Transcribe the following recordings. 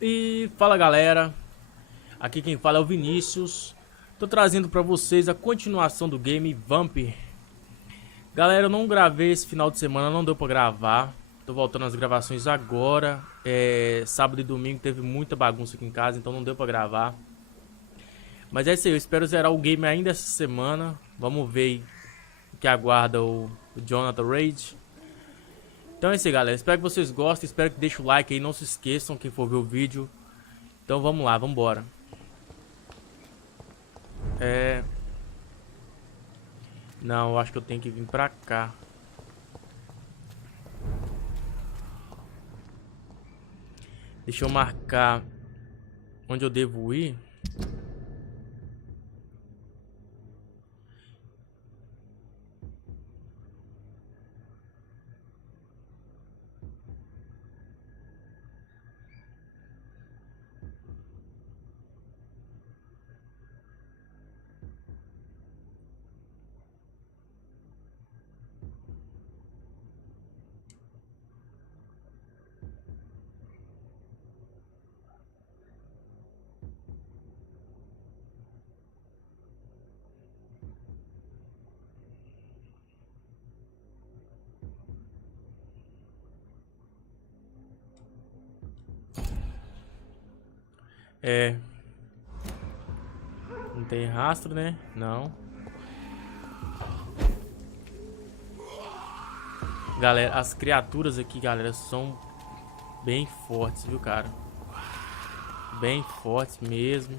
E fala galera, aqui quem fala é o Vinícius. Tô trazendo pra vocês a continuação do game Vampyr. Galera, eu não gravei esse final de semana, não deu pra gravar. Tô voltando às gravações agora. Sábado e domingo teve muita bagunça aqui em casa, então não deu pra gravar. Mas é isso aí, eu espero zerar o game ainda essa semana. Vamos ver aí o que aguarda o Jonathan Reid. Então é isso aí, galera, espero que vocês gostem, espero que deixem o like aí, não se esqueçam quem for ver o vídeo. Então vamos lá, vamos embora. Não, eu acho que eu tenho que vir pra cá. Deixa eu marcar onde eu devo ir. Não tem rastro, né? Não. Galera, as criaturas aqui, galera, são bem fortes, viu, cara? Bem fortes mesmo.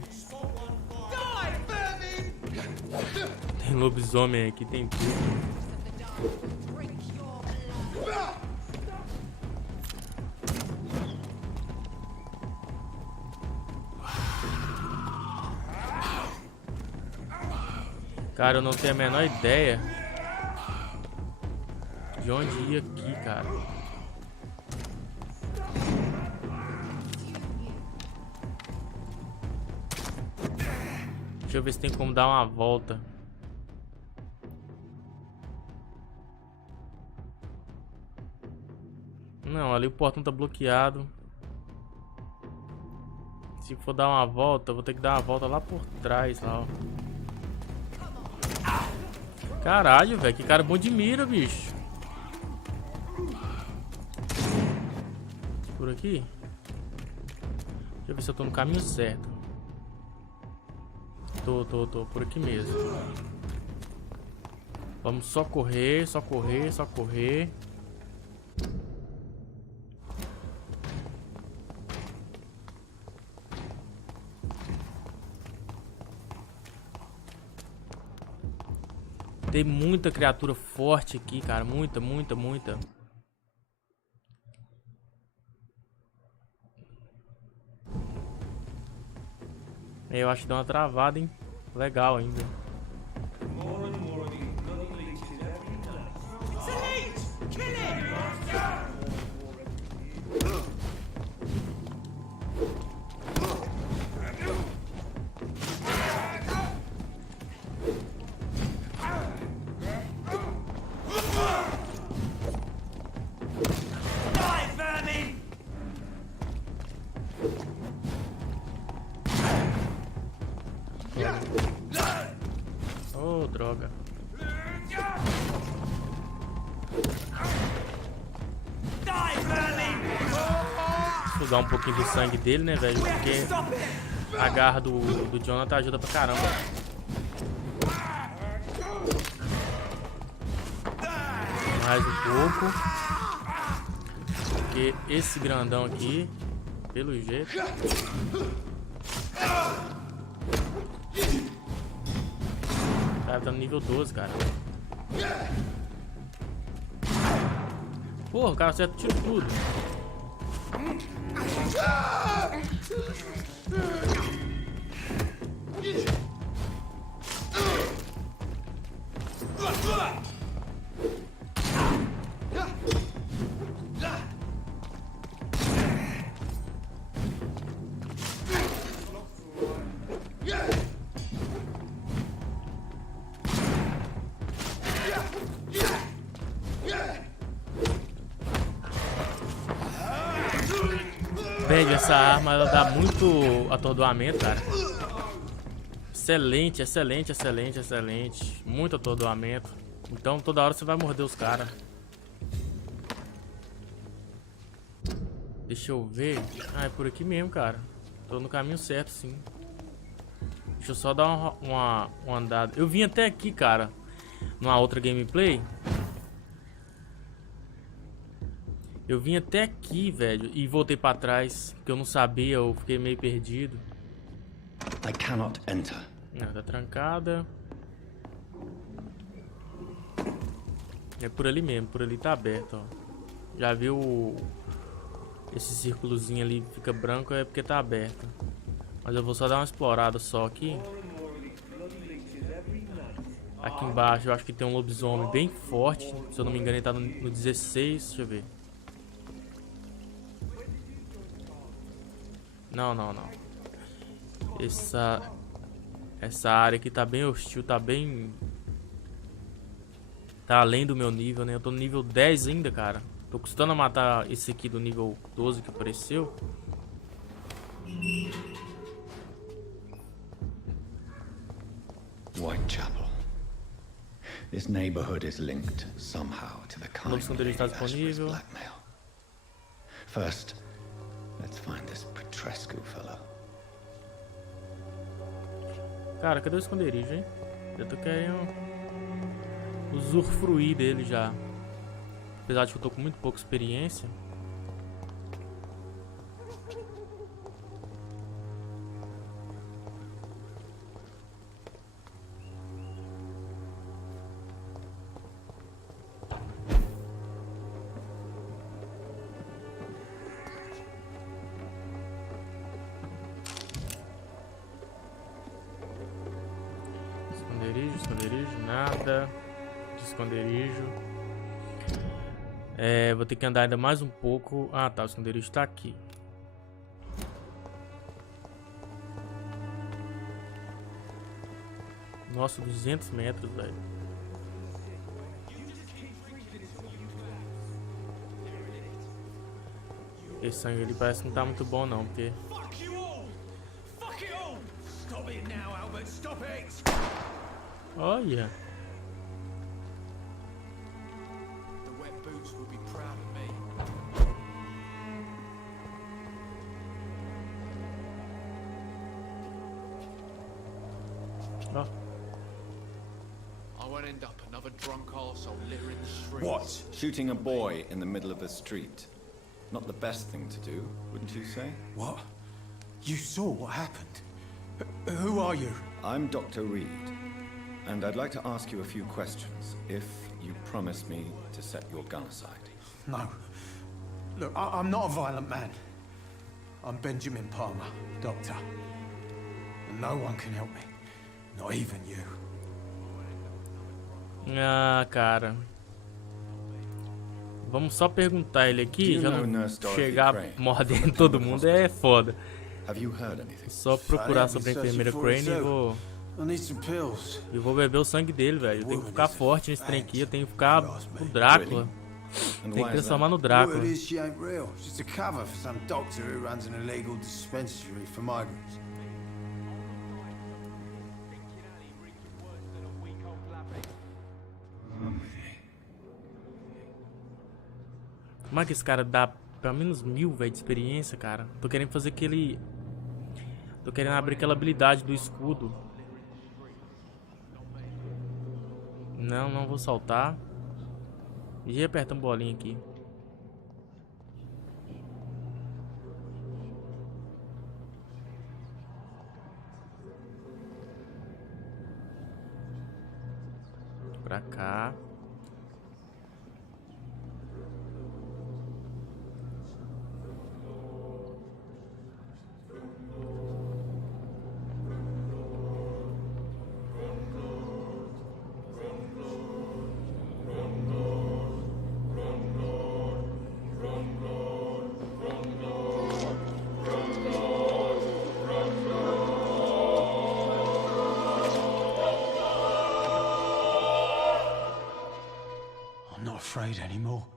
Tem lobisomem aqui, tem tudo. Cara, eu não tenho a menor ideia de onde ir aqui, cara. Deixa eu ver se tem como dar uma volta. Não, ali o portão tá bloqueado. Se for dar uma volta, eu vou ter que dar uma volta lá por trás, lá, ó. Caralho, velho, que cara bom de mira, bicho. Por aqui? Deixa eu ver se eu tô no caminho certo. Tô por aqui mesmo. Vamos só correr, só correr, só correr. Tem muita criatura forte aqui, cara. Muita. Eu acho que deu uma travada, hein? Legal ainda. Oh, droga. Sugar um pouquinho do sangue dele, né, velho? Porque a garra do Jonathan ajuda pra caramba. Mais um pouco. Porque esse grandão aqui, pelo jeito... O cara tá no nível 12, cara. Porra, o cara acerta tiro tudo. Velho, essa arma ela dá muito atordoamento, cara. Excelente, excelente, excelente, excelente. Muito atordoamento. Então toda hora você vai morder os caras. Deixa eu ver. Ah, é por aqui mesmo, cara. Tô no caminho certo, sim. Deixa eu só dar uma andada. Eu vim até aqui, cara, numa outra gameplay. Eu vim até aqui, velho, e voltei pra trás, porque eu não sabia, eu fiquei meio perdido. I cannot enter. Não, tá trancada. É por ali mesmo, por ali tá aberto, ó. Já viu esse círculozinho ali que fica branco, é porque tá aberto. Mas eu vou só dar uma explorada só aqui. Aqui embaixo eu acho que tem um lobisomem bem forte. Se eu não me engano ele tá no 16, deixa eu ver. Não, não, não. Essa área aqui tá bem hostil, tá bem... Tá além do meu nível, né? Eu tô no nível 10 ainda, cara. Tô custando a matar esse aqui do nível 12 que apareceu. Whitechapel. This neighborhood is linked somehow to the kind of blackmail. First, let's find this petresco fellow. Cara, cadê o esconderijo, hein? Eu tô querendo usufruir dele já. Apesar de que eu tô com muito pouca experiência. Esconderijo, nada de esconderijo. Vou ter que andar ainda mais um pouco. Ah, tá, o esconderijo tá aqui. Nossa, 200 metros, velho. Esse sangue ali parece que não tá muito bom não, porque... Olha. Oh. What? Shooting a boy in the middle of a street. Not the best thing to do, wouldn't you say? What? You saw what happened? Who are you? I'm Dr. Reid, and I'd like to ask you a few questions, if you promise me to set your gun aside. No. Look, I'm not a violent man. I'm Benjamin Palmer, doctor. And no one can help me. Not even you. Ah, cara. Vamos só perguntar ele aqui, já não chegar mordendo todo mundo é foda. Só procurar sobre a enfermeira Crane e vou beber o sangue dele, velho. Eu tenho que ficar forte nesse trem aqui, eu tenho que ficar o Drácula. Tem que transformar no Drácula. Como é que esse cara dá pelo menos 1000, velho, de experiência, cara? Tô querendo fazer aquele... Tô querendo abrir aquela habilidade do escudo. Não, não vou saltar. E aperta um bolinho aqui. Pra cá. Afraid anymore.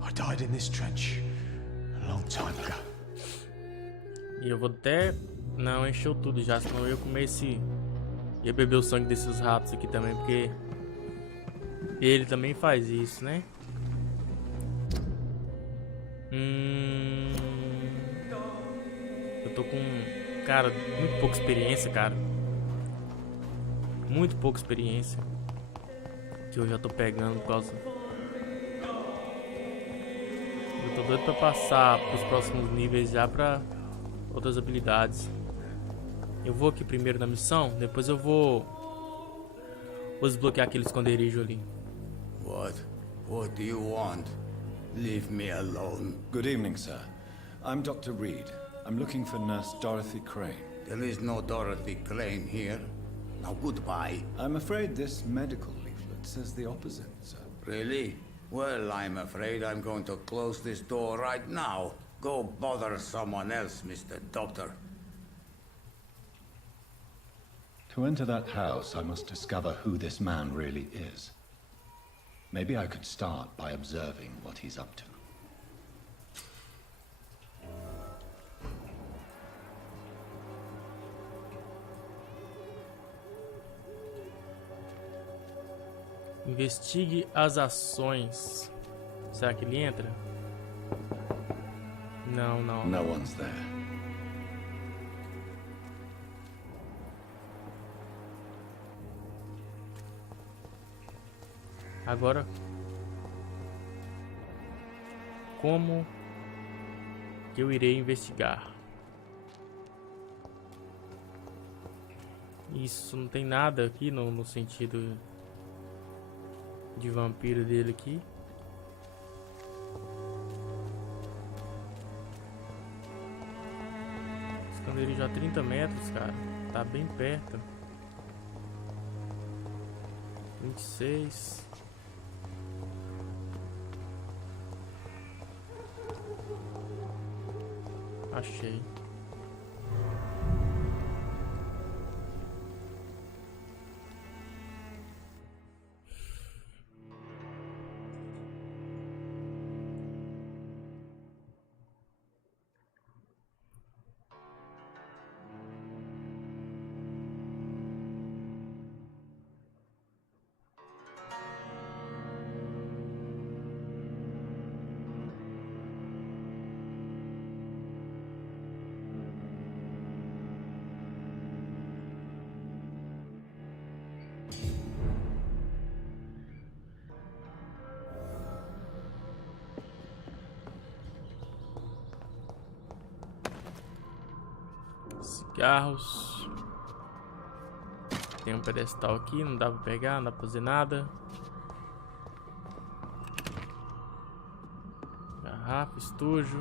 I died in this trench a long time ago. E eu vou até... Não, encheu tudo já, senão eu ia comer esse... Ia beber o sangue desses ratos aqui também, porque... Ele também faz isso, né? Eu tô com... Cara, muito pouca experiência, cara. Muito pouca experiência. Que eu já tô pegando por causa... Eu tô doido pra passar pros próximos níveis já pra outras habilidades. Eu vou aqui primeiro na missão, depois eu vou desbloquear aquele esconderijo ali. What do you want? Leave me alone. Good evening, sir. I'm Dr. Reid. I'm looking for Nurse Dorothy Crane. There is no Dorothy Crane here. Now goodbye. I'm afraid this medical leaflet says the opposite, sir. Really? Well, I'm afraid I'm going to close this door right now. Go bother someone else, Mr. Doctor. To enter that house, I must discover who this man really is. Maybe I could start by observing what he's up to. Investigue as ações. Será que ele entra? Não. No one's there. Agora, como que eu irei investigar? Isso não tem nada aqui no sentido de vampiro dele aqui. Esconderijo a 30 metros, cara. Tá bem perto. 26. Achei. Cigarros. Tem um pedestal aqui, não dá pra pegar, não dá pra fazer nada. Garrafa, estojo.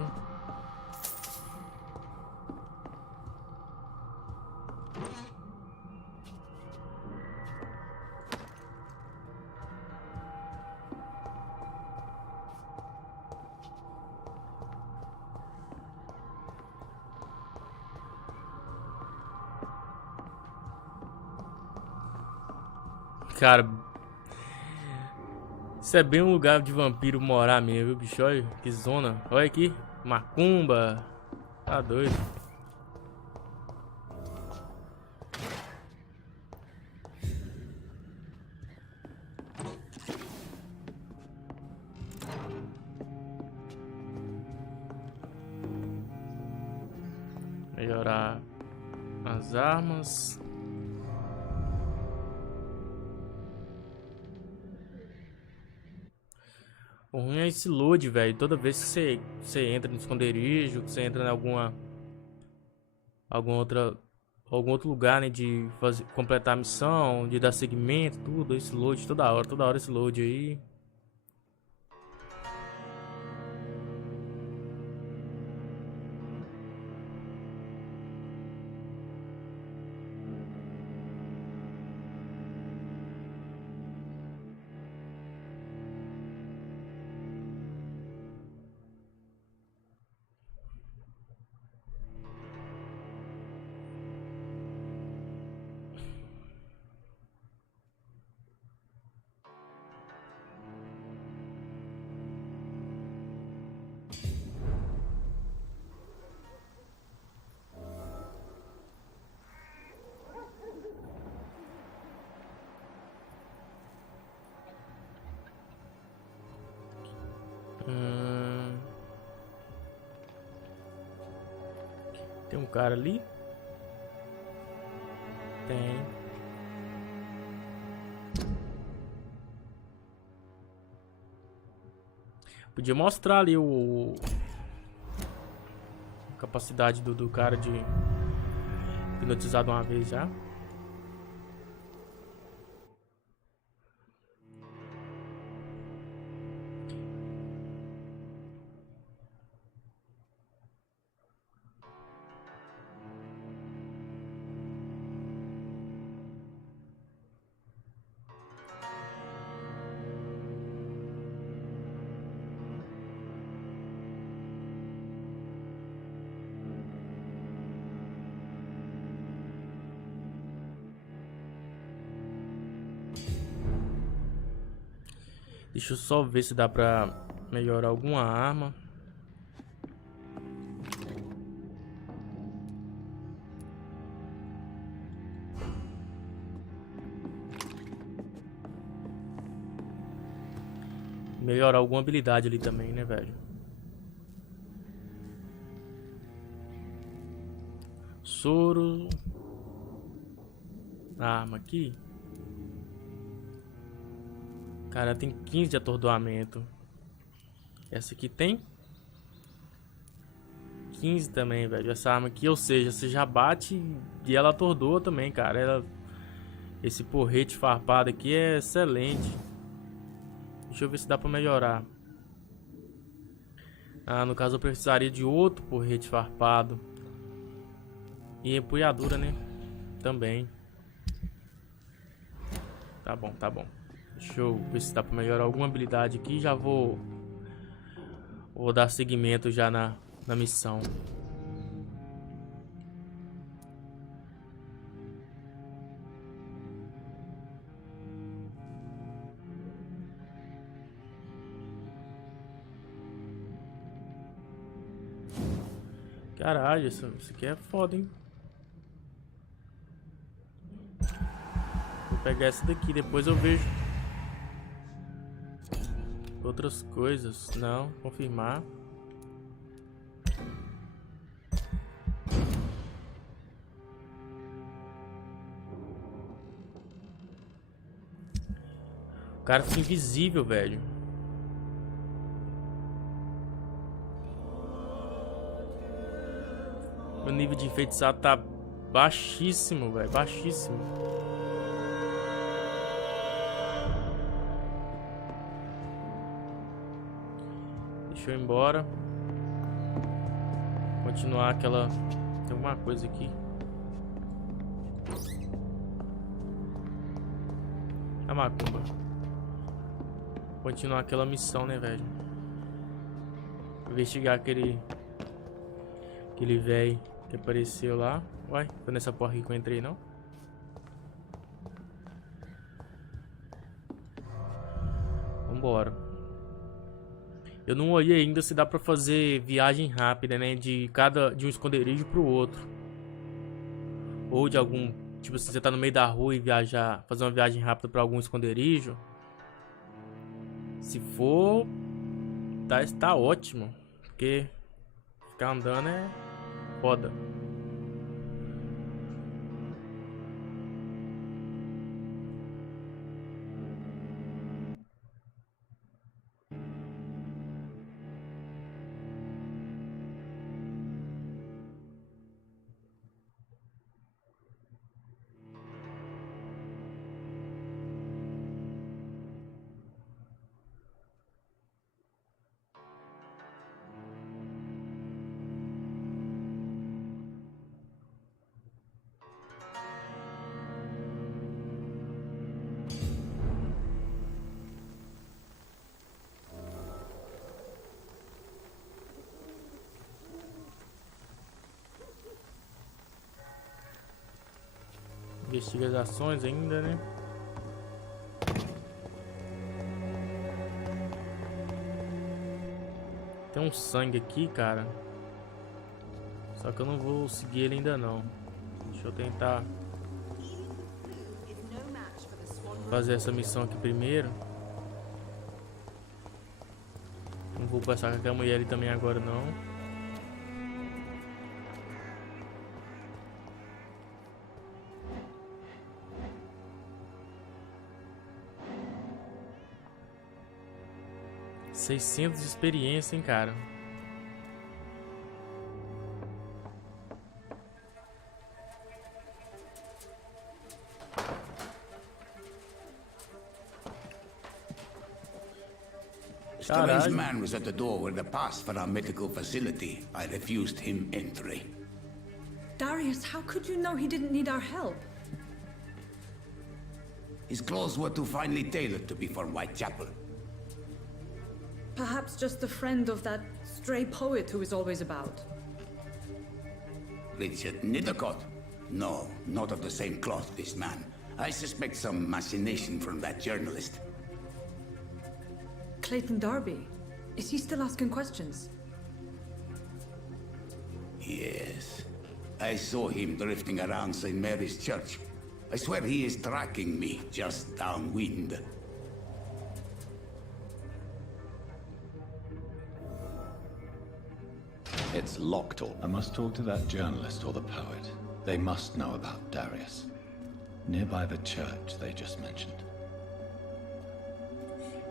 Cara, isso é bem um lugar de vampiro morar mesmo, viu, bicho? Olha que zona. Olha aqui, macumba. Tá doido. Melhorar as armas. O ruim é esse load, velho. Toda vez que você entra no esconderijo, que você entra em algum outro lugar, né, de completar a missão, de dar seguimento, tudo, esse load toda hora esse load aí. Tem um cara ali? Tem. Podia mostrar ali a capacidade do cara de hipnotizar de uma vez já. Deixa eu só ver se dá pra melhorar alguma arma. Melhorar alguma habilidade ali também, né, velho? Soro. A arma aqui. Cara, tem 15 de atordoamento. Essa aqui tem 15 também, velho. Essa arma aqui, ou seja, você já bate e ela atordoa também, cara. Esse porrete farpado aqui é excelente. Deixa eu ver se dá pra melhorar. Ah, no caso eu precisaria de outro porrete farpado. E empunhadura, né? Também. Tá bom, tá bom. Deixa eu ver se dá pra melhorar alguma habilidade aqui. Já vou dar seguimento já na missão. Caralho, isso aqui é foda, hein? Vou pegar essa daqui, depois eu vejo outras coisas. Não, confirmar. O cara fica invisível, velho. O nível de enfeitiçado tá baixíssimo, velho. Baixíssimo. Deixa eu ir embora. Continuar aquela... Tem alguma coisa aqui. A macumba. Continuar aquela missão, né, velho? Investigar aquele velho que apareceu lá. Uai, foi nessa porra aqui que eu entrei, não? Vambora. Eu não olhei ainda se dá pra fazer viagem rápida, né? De um esconderijo pro outro. Ou de algum... Tipo, se você tá no meio da rua e fazer uma viagem rápida pra algum esconderijo. Se for... Tá ótimo. Porque ficar andando é foda. Investiga as ações ainda, né? Tem um sangue aqui, cara. Só que eu não vou seguir ele ainda não. Deixa eu tentar fazer essa missão aqui primeiro. Não vou passar com aquela mulher ali também agora não. 600 de experiência, hein, cara. Strange man was at the door with a pass for our medical facility. I refused him entry. Daryus, how could you know he didn't need our help? His clothes were too finely tailored to be for Whitechapel. Perhaps just a friend of that stray poet who is always about. Richard Nithercott? No, not of the same cloth, this man. I suspect some machination from that journalist. Clayton Darby. Is he still asking questions? Yes. I saw him drifting around St. Mary's Church. I swear he is tracking me, just downwind. It's locked up. I must talk to that journalist or the poet. They must know about Daryus. Nearby the church they just mentioned.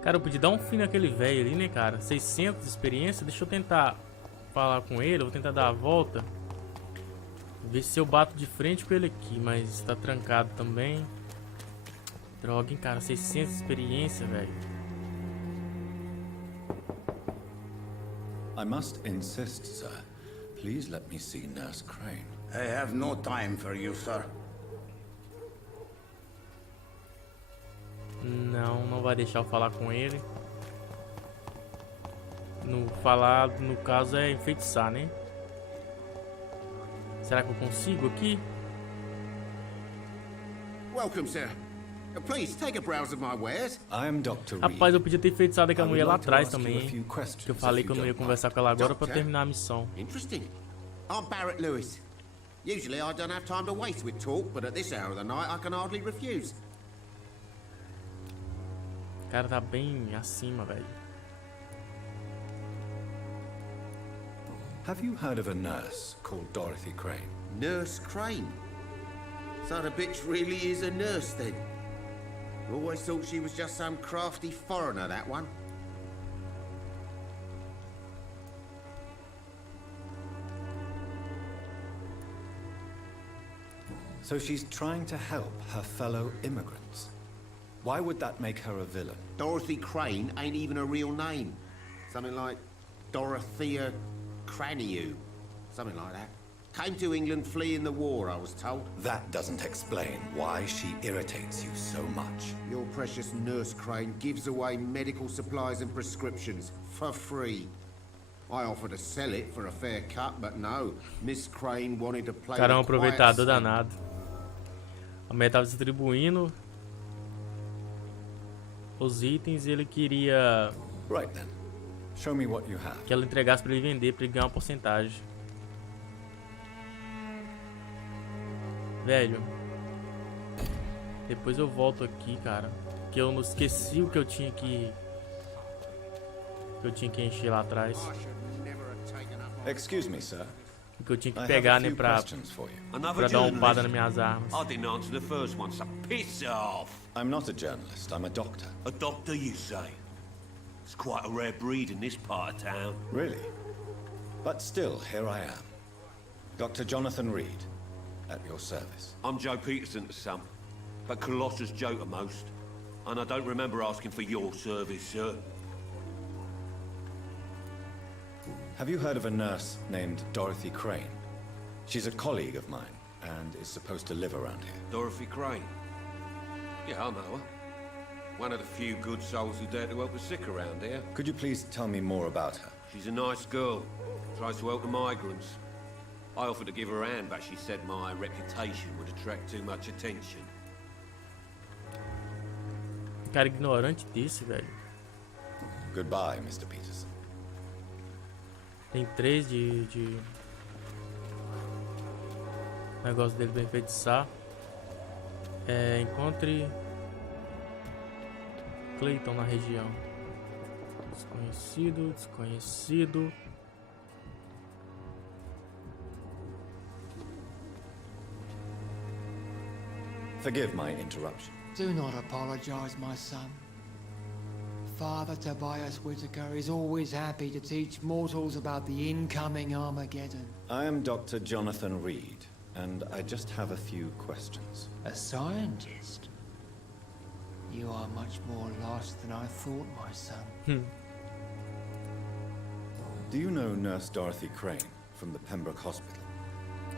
Cara, eu podia dar um fim naquele velho ali, né, cara? 600 de experiência. Deixa eu tentar falar com ele. Eu vou tentar dar a volta. Ver se eu bato de frente com ele aqui. Mas tá trancado também. Droga, hein, cara. 600 de experiência, velho. I must insist, sir. Please let me see Nurse Crane. I have no time for you, sir. Não vai deixar eu falar com ele. Falar, no caso, é enfeitiçar, né? Será que eu consigo aqui? Welcome, sir. Please take a browse of my wares. I am Dr. Reid. Rapaz, eu podia ter enfeitiçado aquela mulher lá atrás também, hein? Que eu falei que eu não ia conversar com ela agora pra terminar a missão. Interesting. I'm Barrett Lewis. Usually I don't have time to waste with talk, but at this hour of the night I can hardly refuse. O cara tá bem acima, velho. Have you heard of a nurse called Dorothy Crane? Nurse Crane? So the bitch really is a nurse then? Always thought she was just some crafty foreigner, that one. So she's trying to help her fellow immigrants. Why would that make her a villain? Dorothy Crane ain't even a real name. Something like Dorothea Craniu. Something like that. Came to England fleeing the war, I was told. That doesn't explain why she irritates you so much. Your precious Nurse Crane gives away medical supplies and prescriptions for free. I offered to sell it for a fair cut, but no. Miss Crane wanted to play. Cara, é um aproveitador danado. A mulher tava distribuindo os itens e ele queria Right then. Show me what you have. que ela entregasse pra ele vender, pra ele ganhar uma porcentagem. Velho, depois eu volto aqui, cara, que eu não esqueci o que eu tinha que encher lá atrás, Excuse me, sir. o que eu tinha que pegar, né, pra dar uma upada nas minhas armas. I didn't answer the first one, so piss off. I'm not a journalist, I'm a doctor. A doctor, you say? It's quite a rare breed in this part of town. Really? But still, here I am. Dr. Jonathan Reid, at your service. I'm Joe Peterson to some, but Colossus Joe to most. And I don't remember asking for your service, sir. Have you heard of a nurse named Dorothy Crane? She's a colleague of mine, and is supposed to live around here. Dorothy Crane? Yeah, I know her. One of the few good souls who dare to help the sick around here. Could you please tell me more about her? She's a nice girl. Tries to help the migrants. I offered to give her a hand, but she said my reputation would attract too much attention. Cara ignorante desse, velho. Goodbye, Mr. Peterson. Tem 3 de negócio dele pra enfeitiçar. Encontre Clayton na região. Desconhecido. Forgive my interruption. Do not apologize, my son. Father Tobias Whitaker is always happy to teach mortals about the incoming Armageddon. I am Dr. Jonathan Reid, and I just have a few questions. A scientist? You are much more lost than I thought, my son. Do you know Nurse Dorothy Crane from the Pembroke Hospital?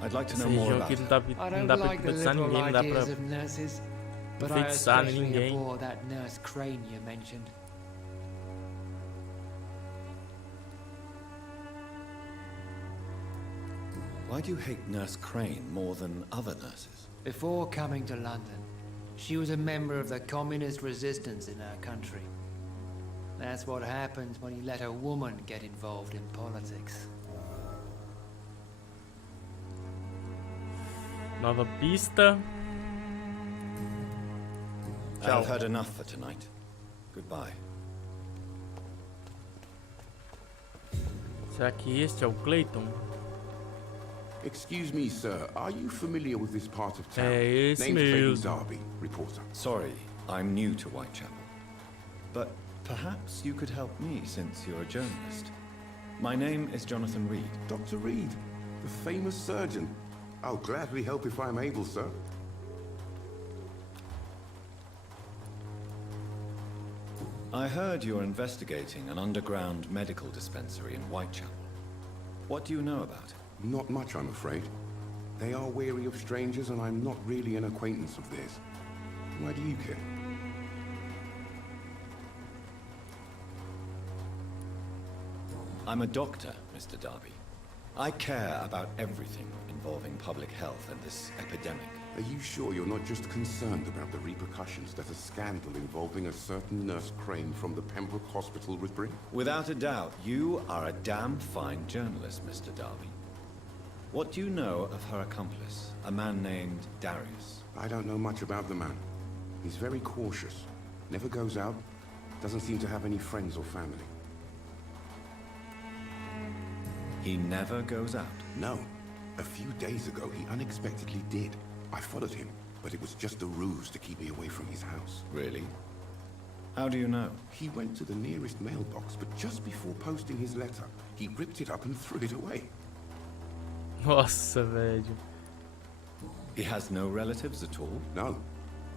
I'd like to know more about her. I don't like the liberal ideas of nurses, but I especially abhor that Nurse Crane you mentioned. Why do you hate Nurse Crane more than other nurses? Before coming to London, she was a member of the communist resistance in our country. That's what happens when you let a woman get involved in politics. Nova pista. I've heard enough for tonight. Goodbye. Será que este é o Clayton? Excuse me, sir. Are you familiar with this part of town? É esse mesmo. Darby, reporter. Sorry, I'm new to Whitechapel. But perhaps you could help me since you're a journalist. My name is Jonathan Reid. Dr. Reid, the famous surgeon. I'll gladly help if I'm able, sir. I heard you're investigating an underground medical dispensary in Whitechapel. What do you know about it? Not much, I'm afraid. They are wary of strangers, and I'm not really an acquaintance of theirs. Why do you care? I'm a doctor, Mr. Darby. I care about everything involving public health and this epidemic. Are you sure you're not just concerned about the repercussions that a scandal involving a certain Nurse Crane from the Pembroke Hospital would bring? Without a doubt, you are a damn fine journalist, Mr. Darby. What do you know of her accomplice, a man named Darius? I don't know much about the man. He's very cautious. Never goes out. Doesn't seem to have any friends or family. He never goes out? No. A few days ago, he unexpectedly did. I followed him, but it was just a ruse to keep me away from his house. Really? How do you know? He went to the nearest mailbox, but just before posting his letter, he ripped it up and threw it away. Nossa, velho. He has no relatives at all? No.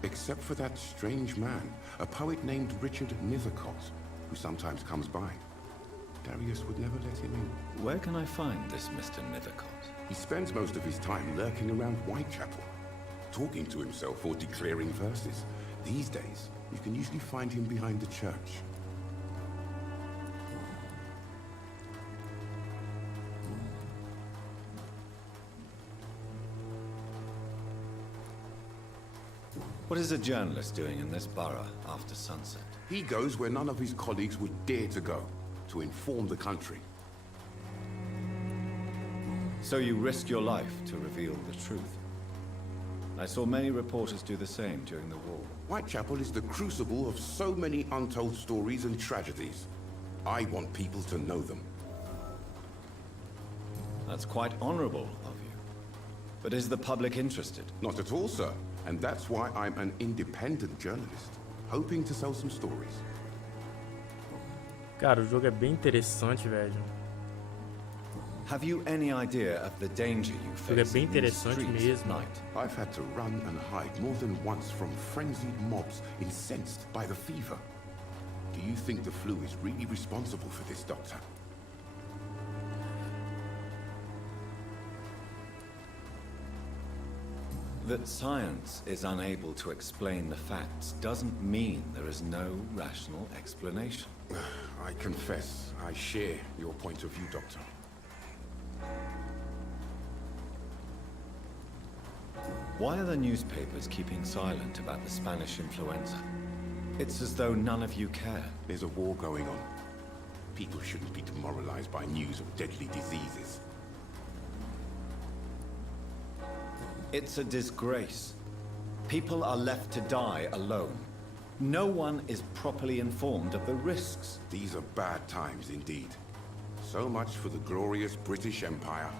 Except for that strange man, a poet named Richard Nithercott, who sometimes comes by. Daryus would never let him in. Where can I find this Mr. Nithercott? He spends most of his time lurking around Whitechapel, talking to himself or declaring verses. These days, you can usually find him behind the church. What is a journalist doing in this borough after sunset? He goes where none of his colleagues would dare to go, to inform the country. So you risk your life to reveal the truth. I saw many reporters do the same during the war. Whitechapel is the crucible of so many untold stories and tragedies. I want people to know them. That's quite honorable of you. But is the public interested? Not at all, sir. And that's why I'm an independent journalist, hoping to sell some stories. Cara, o jogo é bem interessante, velho. Have you any idea of the danger you O jogo é face bem in these interessante streets at mesmo. night? I've had to run and hide more than once from frenzied mobs incensed by the fever. Do you think the flu is really responsible for this, Doctor? That science is unable to explain the facts doesn't mean there is no rational explanation. I confess, I share your point of view, Doctor. Why are the newspapers keeping silent about the Spanish influenza? It's as though none of you care. There's a war going on. People shouldn't be demoralized by news of deadly diseases. It's a disgrace. People are left to die alone. No one is properly informed of the risks. These are bad times indeed. So much for the glorious British Empire.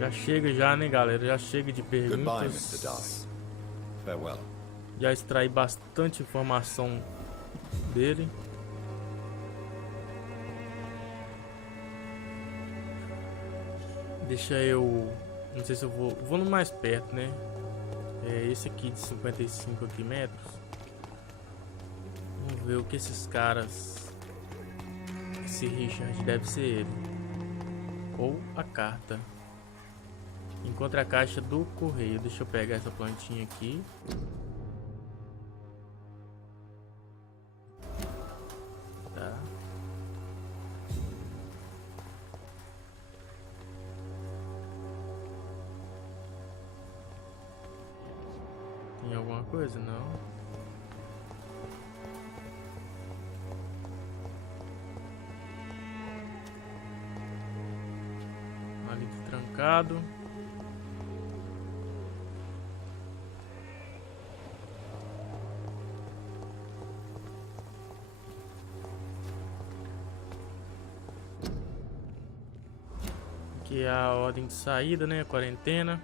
Já chega já, né, galera? Já chega de Goodbye, Mr. perguntas. Darby. Farewell. Já extraí bastante informação dele. Deixa eu... Não sei se eu vou no mais perto, né? É esse aqui de 55 aqui metros. Vamos ver o que esses caras... Esse Richard deve ser ele. Ou a carta. Encontre a caixa do correio. Deixa eu pegar essa plantinha aqui. Tá. Tem alguma coisa? Não. Ali tá trancado. Aqui é a ordem de saída, né? A quarentena.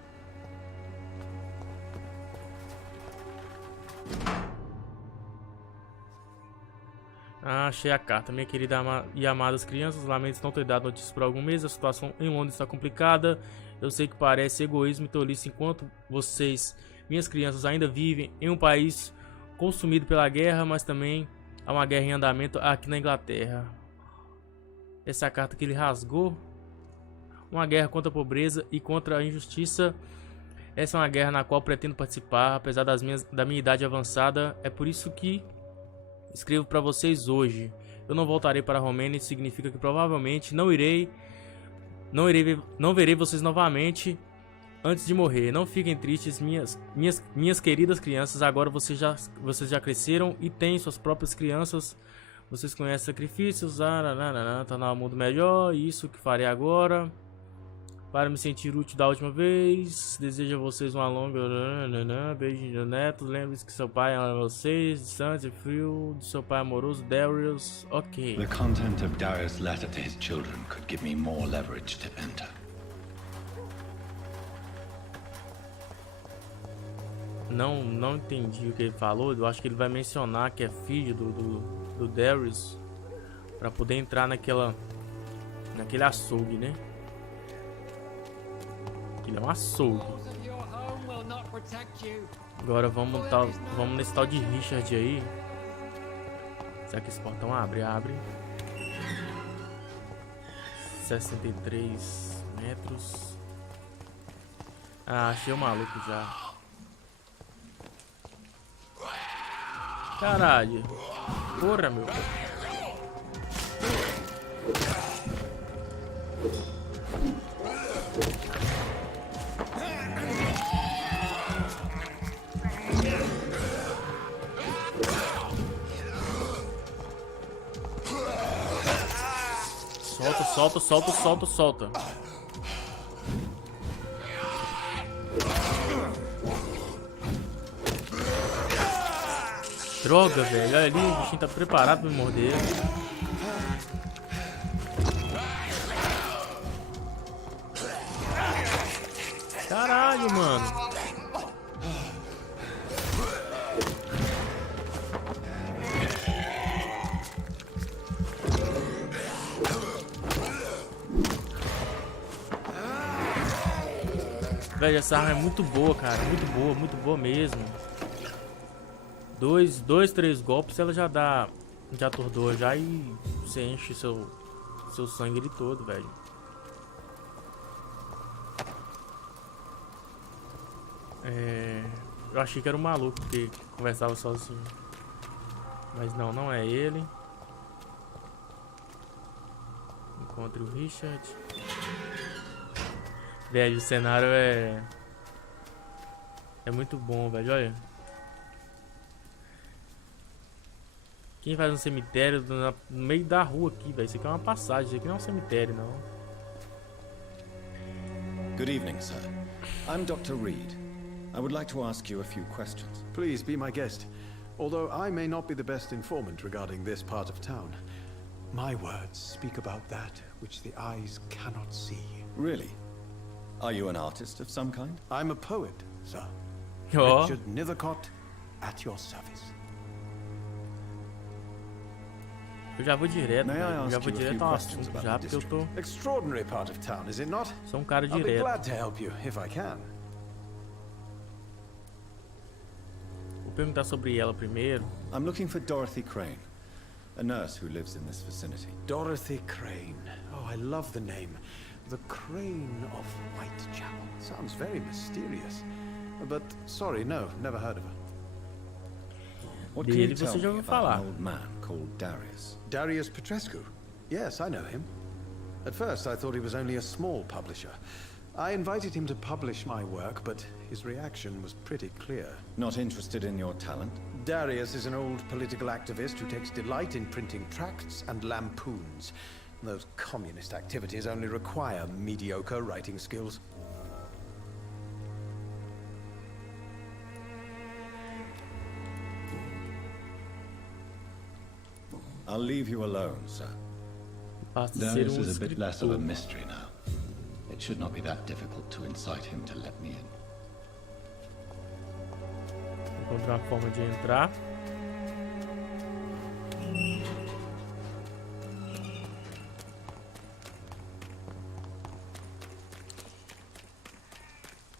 Ah, achei a carta. Minha querida e amadas crianças, lamento não ter dado notícias por algum mês. A situação em Londres está complicada. Eu sei que parece egoísmo e tolice enquanto vocês, minhas crianças, ainda vivem em um país consumido pela guerra, mas também há uma guerra em andamento aqui na Inglaterra. Essa é a carta que ele rasgou. Uma guerra contra a pobreza e contra a injustiça. Essa é uma guerra na qual pretendo participar, apesar da minha idade avançada. É por isso que escrevo para vocês hoje. Eu não voltarei para a Romênia, isso significa que provavelmente não verei vocês novamente antes de morrer. Não fiquem tristes, minhas queridas crianças. Agora vocês já cresceram e têm suas próprias crianças. Vocês conhecem sacrifícios, tornar o mundo melhor. Isso que farei agora para me sentir útil da última vez. Desejo a vocês uma longa beijo de netos. Lembre-se que seu pai ama vocês, distante e frio, do seu pai amoroso, Daryus. Ok. The content of Daryus' letter to his children could give me more leverage to enter. Não entendi o que ele falou. Eu acho que ele vai mencionar que é filho do Daryus para poder entrar naquele açougue, né? Ele é um açougue. Agora vamos nesse tal de Richard aí. Será que esse portão abre? Abre. 63 metros. Ah, achei o maluco já. Caralho. Porra, meu. Solta. Droga, velho. Olha ali, o bichinho tá preparado pra me morder. Caralho, mano. Velho, essa arma é muito boa, cara. Muito boa mesmo. 3 golpes ela já dá. Já atordoa já e você enche seu sangue de todo, velho. Eu achei que era um maluco que conversava sozinho. Mas não é ele. Encontre o Richard. Velho, o cenário é muito bom, velho, olha. Quem faz um cemitério no meio da rua aqui, velho? Isso aqui é uma passagem, isso aqui não é um cemitério, não. Good evening, sir. I'm Dr. Reid. I would like to ask you a few questions. Please be my guest. Although I may not be the best informant regarding this part of town, my words speak about that which the eyes cannot see. Really? Are you an artist of some kind? I'm a poet, sir. Oh. Richard Nithercott, at your service. Eu já vou direto, já vou direto ao assunto já, porque eu tô... Extraordinary part of town, is it not? Sou um cara I'll be direto. glad to help you if I can. Vou perguntar sobre ela primeiro. I'm looking for Dorothy Crane, a nurse who lives in this vicinity. Dorothy Crane. Oh, I love the name. The Crane of Whitechapel. Sounds very mysterious. But sorry, no, never heard of her. What can you tell me about an old man called Daryus? Daryus Petresco? Yes, I know him. At first, I thought he was only a small publisher. I invited him to publish my work, but his reaction was pretty clear. Not interested in your talent? Daryus is an old political activist who takes delight in printing tracts and lampoons. Those communist activities only require mediocre writing skills. I'll leave you alone, sir. Daryus is a bit less of a mystery now. It should not be that difficult to incite him to let me in. Encontrar uma forma de entrar.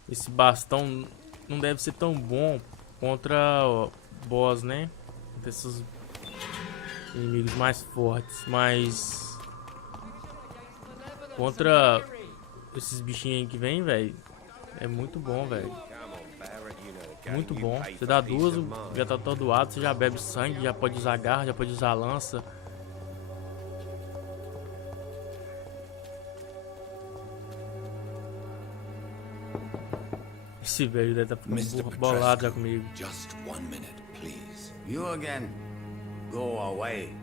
Esse bastão não deve ser tão bom contra boss, né? Contra esses inimigos mais fortes, mas contra esses bichinhos aí que vem, velho, é muito bom, velho. Muito bom. Você dá duas, já tá atordoado, você já bebe sangue, já pode usar garra, já pode usar lança. Esse velho deve estar ficando bolado já comigo. Just 1 minute, please. You again. Go away.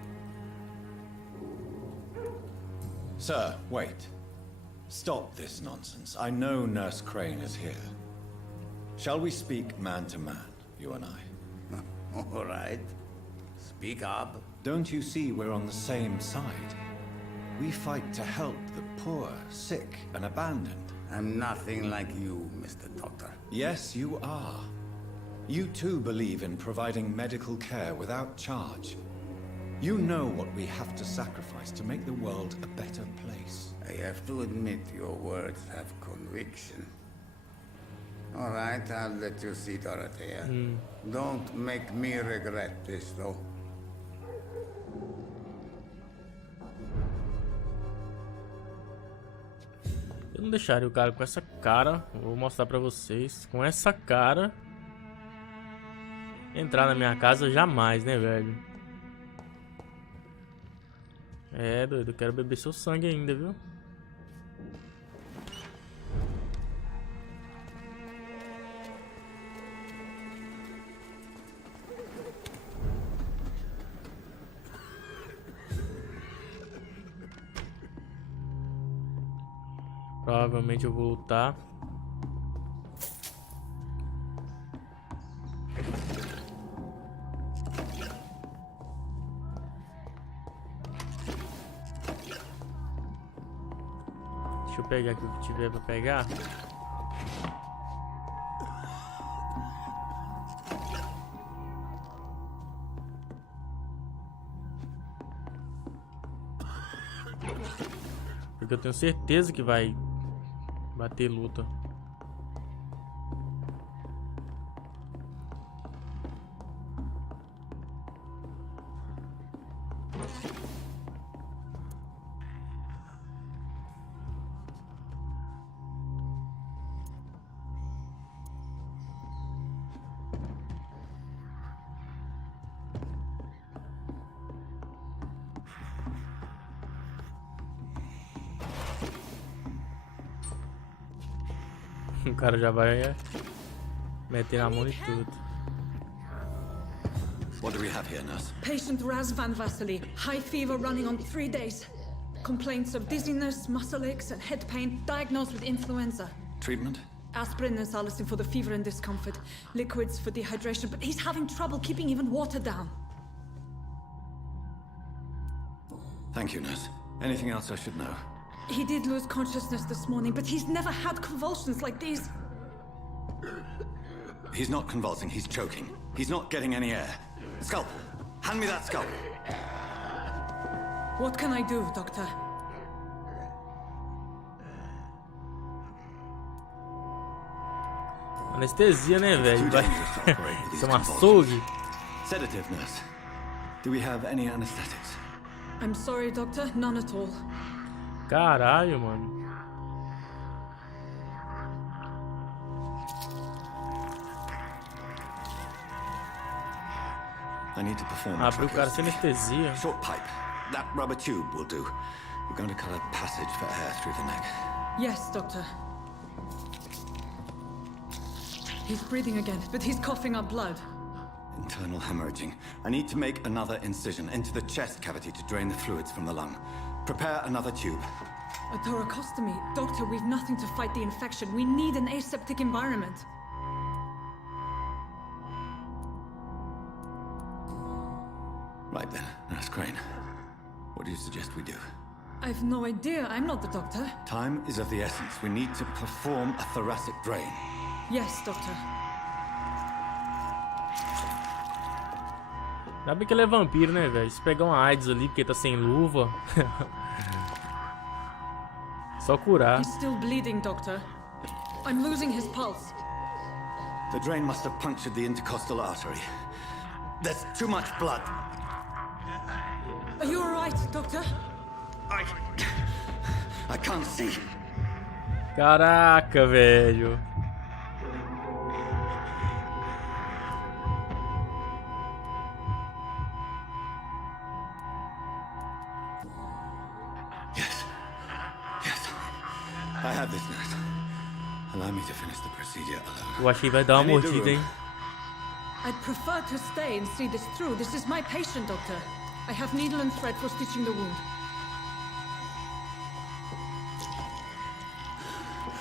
Sir, wait. Stop this nonsense. I know Nurse Crane is here. Shall we speak man to man, you and I? All right. Speak up. Don't you see we're on the same side? We fight to help the poor, sick, and abandoned. I'm nothing like you, Mr. Doctor. Yes, you are. You too believe in providing medical care without charge. You know what we have to sacrifice to make the world a better place. I have to admit your words have conviction. All right, I'll let you see Dorothy. Don't make me regret this, though. Eu não deixaria o cara com essa cara. Vou mostrar pra vocês. Com essa cara entrar na minha casa jamais, né, velho? É, doido, eu quero beber seu sangue ainda, viu? Provavelmente eu vou lutar. Deixa eu pegar aqui o que tiver pra pegar. Porque eu tenho certeza que vai bater luta. O cara já vai meter na mão e tudo. What do we have here, nurse? Patient Raz Van Vasily. High fever running on 3 days. Complaints of dizziness, muscle aches, and head pain. Diagnosed with influenza. Treatment? Aspirin and salicin for the fever and discomfort. Liquids for dehydration, but he's having trouble keeping even water down. Thank you, nurse. Anything else I should know? He did lose consciousness this morning, but he's never had convulsions like these. He's not convulsing, he's choking. He's not getting any air. Scalpel! Hand me that scalpel! What can I do, Doctor? Anestesia, né, velho? Isso é um açougue. Sedative, nurse. Do we have any anesthetics? I'm sorry, Doctor. None at all. Caralho, mano. I need to perform Abriu o cara sem anestesia. Short pipe. That rubber tube will do. We're going to cut a passage for air through the neck. Yes, Doctor. He's breathing again, but he's coughing up blood. Internal hemorrhaging. I need to make another incision into the chest cavity to drain the fluids from the lung. Prepare another tube. A thoracostomy. Doctor, we've nothing to fight the infection. We need an aseptic environment. Right then, Nurse Crane. What do you suggest we do? I've no idea. I'm not the doctor. Time is of the essence. We need to perform a thoracic drain. Yes, Doctor. Ainda bem que ele é vampiro, né, velho? Se pegar uma AIDS ali porque tá sem luva. Só curar. He's still bleeding, Doctor. I'm losing his pulse. The drain must have punctured the intercostal artery. There's too much blood. Are you alright, Doctor? I can't see. Caraca, velho. I have this, nurse. Allow me to finish the procedure alone. Eu achei que vai dar uma mordida, hein? I'd prefer to stay and see this through. This is my patient, Doctor. I have needle and thread for stitching the wound.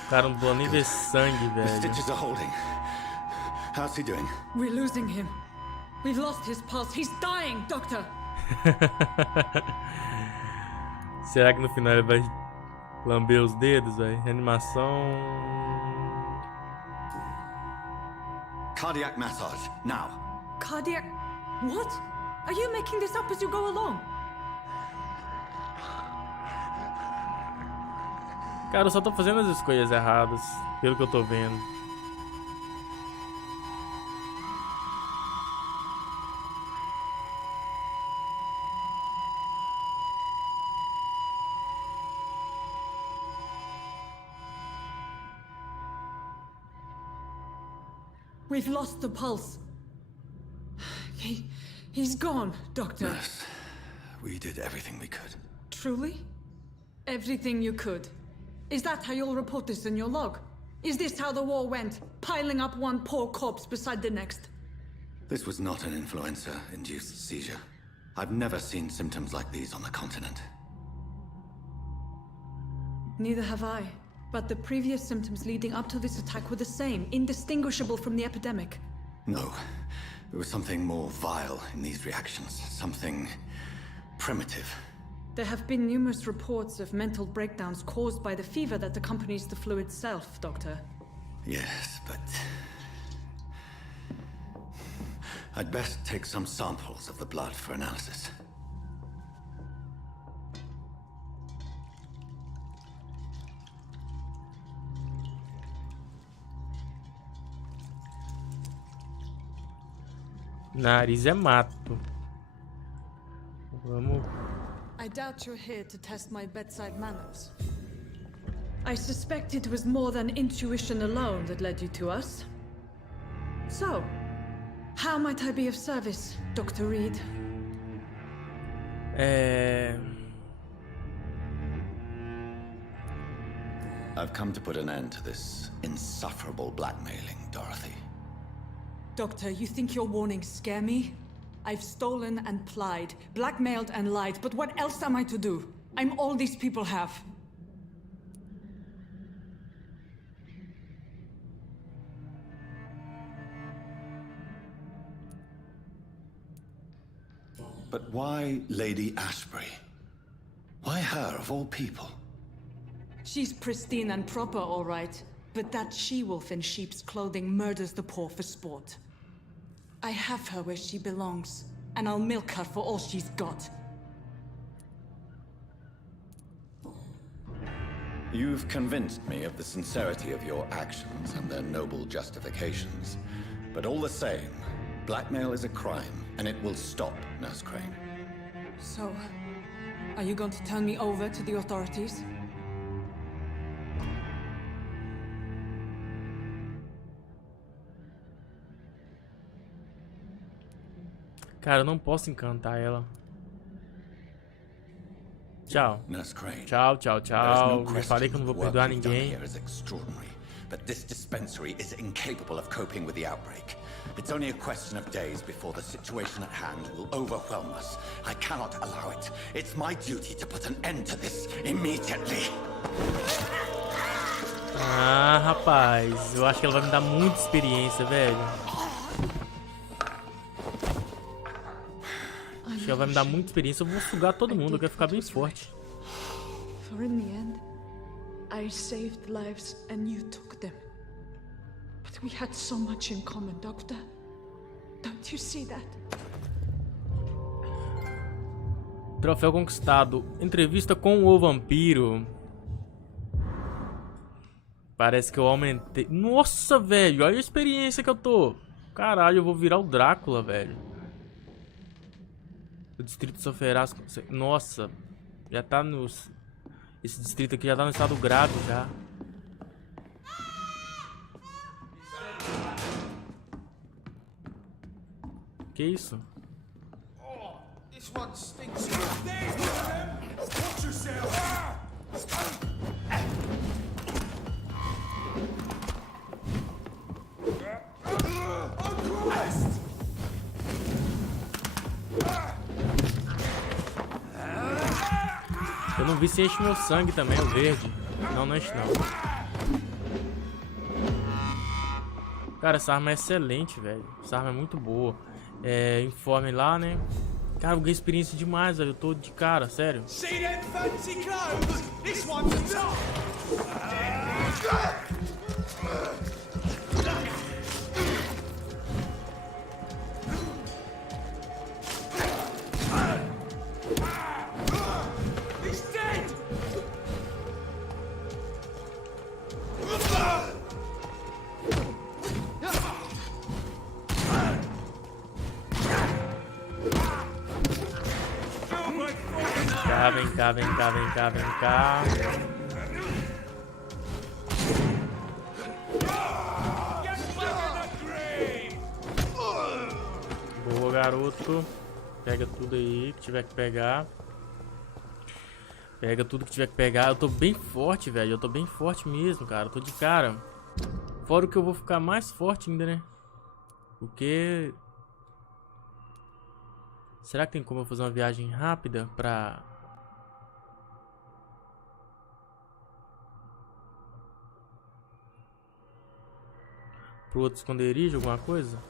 Cara, não vou nem ver sangue, The velho. stitches are holding. How's he doing? We're losing him. We've lost his pulse. He's dying, Doctor. Será que no final ele vai lamber os dedos, velho? Reanimação. Cardiac massage, now. Cardiac... What? Are you making this up as you go along? Cara, eu só tô fazendo as escolhas erradas, pelo que eu tô vendo. We've lost the pulse. He's gone, Doctor. Nurse, we did everything we could. Truly? Everything you could. Is that how you'll report this in your log? Is this how the war went? Piling up one poor corpse beside the next? This was not an influenza-induced seizure. I've never seen symptoms like these on the continent. Neither have I. But the previous symptoms leading up to this attack were the same, indistinguishable from the epidemic. No. There was something more vile in these reactions. Something primitive. There have been numerous reports of mental breakdowns caused by the fever that accompanies the flu itself, Doctor. Yes, but... I'd best take some samples of the blood for analysis. Nariz é mato. Vamos. I doubt you're here to test my bedside manners. I suspect it was more than intuition alone that led you to us. So, how might I be of service, Dr. Reid? I've come to put an end to this insufferable blackmailing, Dorothy. Doctor, you think your warnings scare me? I've stolen and plied, blackmailed and lied, but what else am I to do? I'm all these people have. But why Lady Ashbury? Why her, of all people? She's pristine and proper, all right. But that she-wolf in sheep's clothing murders the poor for sport. I have her where she belongs, and I'll milk her for all she's got. You've convinced me of the sincerity of your actions and their noble justifications. But all the same, blackmail is a crime, and it will stop, Nurse Crane. So, are you going to turn me over to the authorities? Cara, eu não posso encantar ela. Tchau. Nurse Crane. Tchau, tchau, tchau. Eu falei que eu não vou perdoar ninguém. But this dispensary is incapable of coping with the outbreak. It's only a question of days before the situation at hand will overwhelm us. I cannot allow it. It's my duty to put an end to this immediately. Ah, rapaz, eu acho que ela vai me dar muita experiência, velho. Acho que ela vai me dar muita experiência. Eu vou sugar todo mundo, eu quero ficar bem forte. For in the end, I saved lives and you took them. But we had so much in common, Doctor. Don't you see that? Troféu conquistado. Entrevista com o vampiro. Parece que eu aumentei. Nossa, velho. Olha a experiência que eu tô. Caralho, eu vou virar o Drácula, velho. O distrito sofrerá... Nossa. Já tá nos... Esse distrito aqui já tá no estado grave já. Que isso? This one stinks. Watch yourself. Eu não vi se enche meu sangue também, o verde. Não, não enche não. Cara, essa arma é excelente, velho. Essa arma é muito boa. É, informe lá, né? Cara, eu ganhei experiência demais, velho. Eu tô de cara, sério. Vem cá, vem cá, vem cá, vem cá. Boa, garoto. Pega tudo aí que tiver que pegar. Pega tudo que tiver que pegar. Eu tô bem forte, velho. Eu tô bem forte mesmo, cara. Eu tô de cara. Fora o que eu vou ficar mais forte ainda, né? Porque... Será que tem como eu fazer uma viagem rápida pra... Pro outro esconderijo, alguma coisa?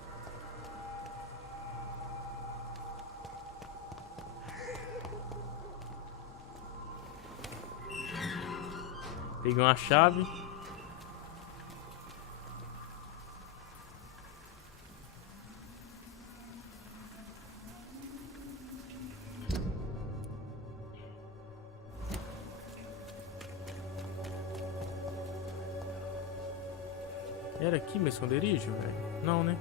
Peguei uma chave. Era aqui meu esconderijo, velho? Não, né?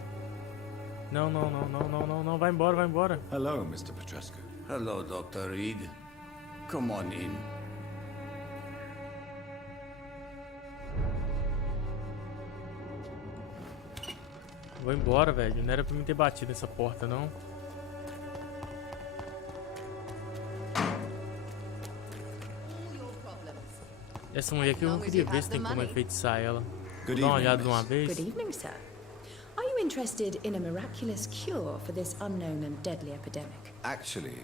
Não, não, não, não, não, não, não. Vai embora, vai embora. Hello, Mr. Petresco. Hello, Dr. Reid. Come on in. Vou embora, velho. Não era pra me ter batido nessa porta, não. Essa mulher aqui eu queria ver se tem como enfeitiçar ela. Dá uma olhada de uma vez. Good evening, sir. Are you interested in a miraculous cure for this unknown and deadly epidemic? Actually,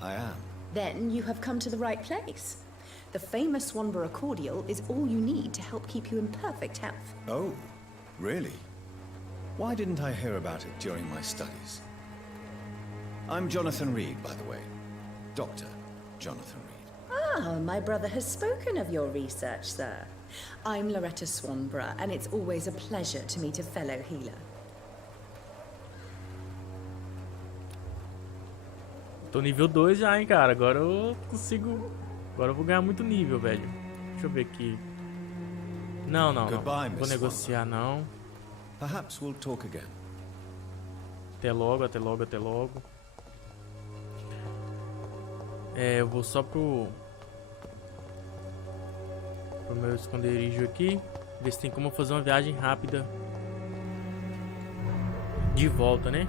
I am. Then you have come to the right place. The famous Swanborough cordial is all you need to help keep you in perfect health. Oh, really? Why didn't I hear about it during my studies? I'm Jonathan Reid, by the way. Dr. Jonathan Reid. Ah, my brother has spoken of your research, sir. I'm Loretta Swanborough, and it's always a pleasure to meet a fellow healer. Tô nível 2 já, hein, cara. Agora eu consigo... Agora eu vou ganhar muito nível, velho. Deixa eu ver aqui. Não. Goodbye, Vou Miss negociar, não. Perhaps we'll talk again. Até logo. Eu vou só pro meu esconderijo aqui. Ver se tem como fazer uma viagem rápida de volta, né?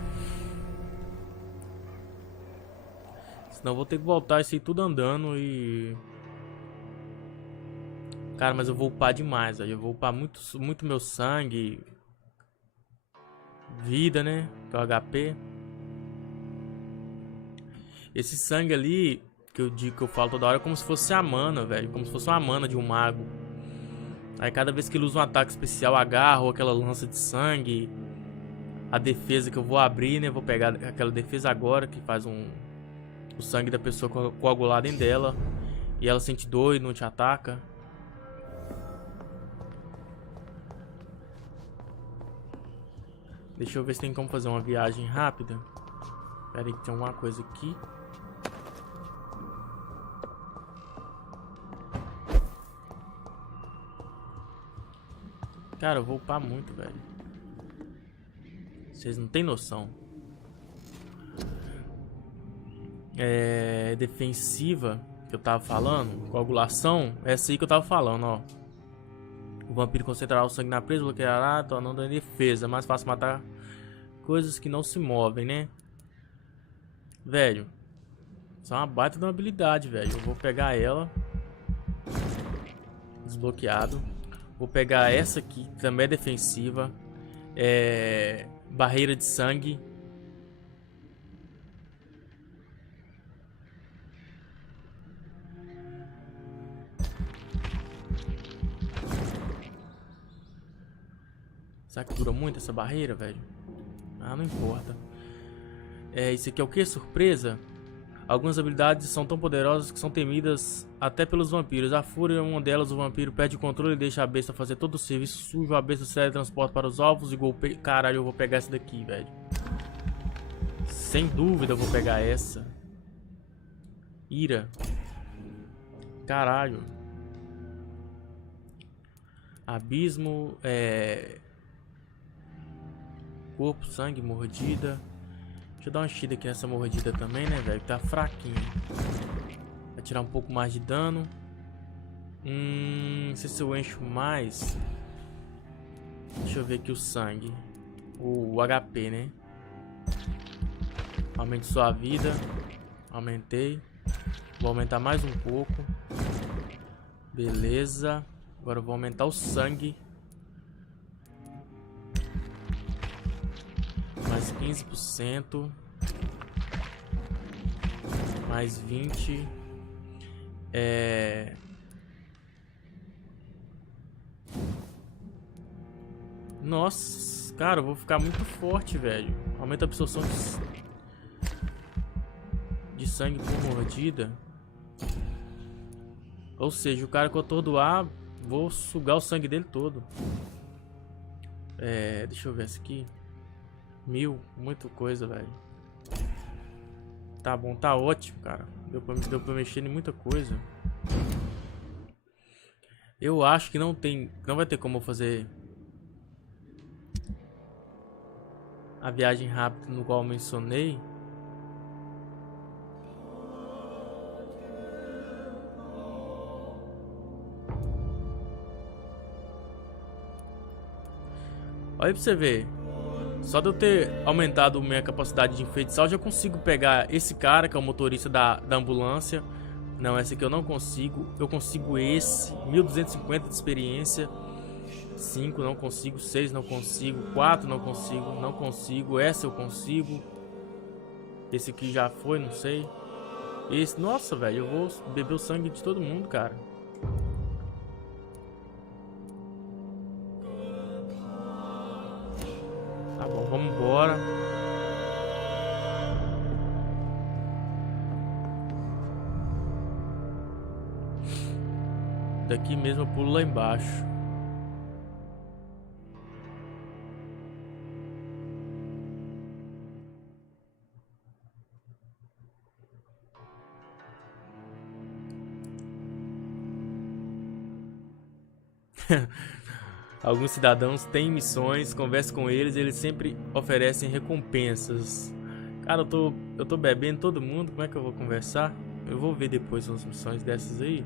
Senão eu vou ter que voltar isso aí tudo andando e... Cara, mas eu vou upar demais, velho. Eu vou upar muito meu sangue. Vida, né? Que é o HP. Esse sangue ali, que eu falo toda hora, é como se fosse a mana, velho. Como se fosse uma mana de um mago. Aí cada vez que ele usa um ataque especial, agarra ou aquela lança de sangue. A defesa que eu vou abrir, né? Vou pegar aquela defesa agora, que faz o sangue da pessoa coagulado em dela. E ela sente dor e não te ataca. Deixa eu ver se tem como fazer uma viagem rápida. Pera aí que tem uma coisa aqui. Cara, eu vou upar muito, velho. Vocês não tem noção. Defensiva que eu tava falando. Coagulação. Essa aí que eu tava falando, ó. O vampiro concentrará o sangue na presa, bloqueará, tornando a defesa. Mais fácil matar coisas que não se movem, né? Velho. Isso é uma baita de uma habilidade, velho. Eu vou pegar ela. Desbloqueado. Vou pegar essa aqui, que também é defensiva. Barreira de sangue. Será que dura muito essa barreira, velho? Ah, não importa. Isso aqui é o que? Surpresa? Algumas habilidades são tão poderosas que são temidas até pelos vampiros. A fúria é uma delas. O vampiro perde o controle e deixa a besta fazer todo o serviço sujo. A besta se teletransporta para os alvos e golpeia. Caralho, eu vou pegar essa daqui, velho. Sem dúvida eu vou pegar essa. Ira. Caralho. Abismo. Corpo, sangue, mordida. Deixa eu dar uma enchida aqui nessa mordida também, né, velho? Tá fraquinho. Vai tirar um pouco mais de dano. Não sei se eu encho mais. Deixa eu ver aqui o sangue. O HP, né? Aumente sua vida. Aumentei. Vou aumentar mais um pouco. Beleza. Agora eu vou aumentar o sangue. Mais 15%. Mais 20%. Nossa, cara, eu vou ficar muito forte, velho. Aumenta a absorção de sangue por mordida. Ou seja, o cara que eu atordoar, vou sugar o sangue dele todo. Deixa eu ver essa aqui. 1000, muita coisa, velho. Tá bom, tá ótimo, cara. Deu pra mexer em muita coisa. Eu acho que não vai ter como eu fazer a viagem rápida no qual eu mencionei. Olha pra você ver. Só de eu ter aumentado minha capacidade de enfeitiçar, eu já consigo pegar esse cara, que é o motorista da ambulância. Não, esse aqui eu não consigo. Eu consigo esse. 1250 de experiência. 5 não consigo. 6 não consigo. 4 não consigo. Não consigo. Essa eu consigo. Esse aqui já foi, não sei. Esse, nossa, velho, eu vou beber o sangue de todo mundo, cara. Tá bom, vamos embora. Daqui mesmo eu pulo lá embaixo. Alguns cidadãos têm missões, converse com eles, eles sempre oferecem recompensas. Cara, eu tô bebendo todo mundo, como é que eu vou conversar? Eu vou ver depois umas missões dessas aí.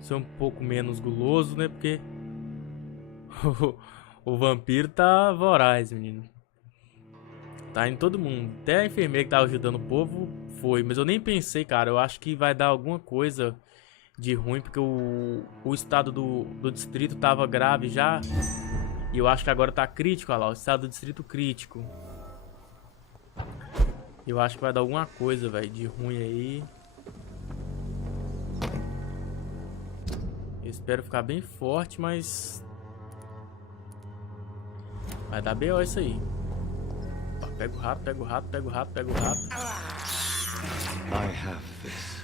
Ser um pouco menos guloso, né? Porque o vampiro tá voraz, menino. Tá em todo mundo. Até a enfermeira que tava ajudando o povo foi. Mas eu nem pensei, cara. Eu acho que vai dar alguma coisa de ruim. Porque o estado do distrito tava grave já. E eu acho que agora tá crítico, olha lá. O estado do distrito crítico. Eu acho que vai dar alguma coisa, velho, de ruim aí. Eu espero ficar bem forte, mas... vai dar BO isso aí. Ó, pega o rato, pega o rato, pega o rato, pega o rato. I have this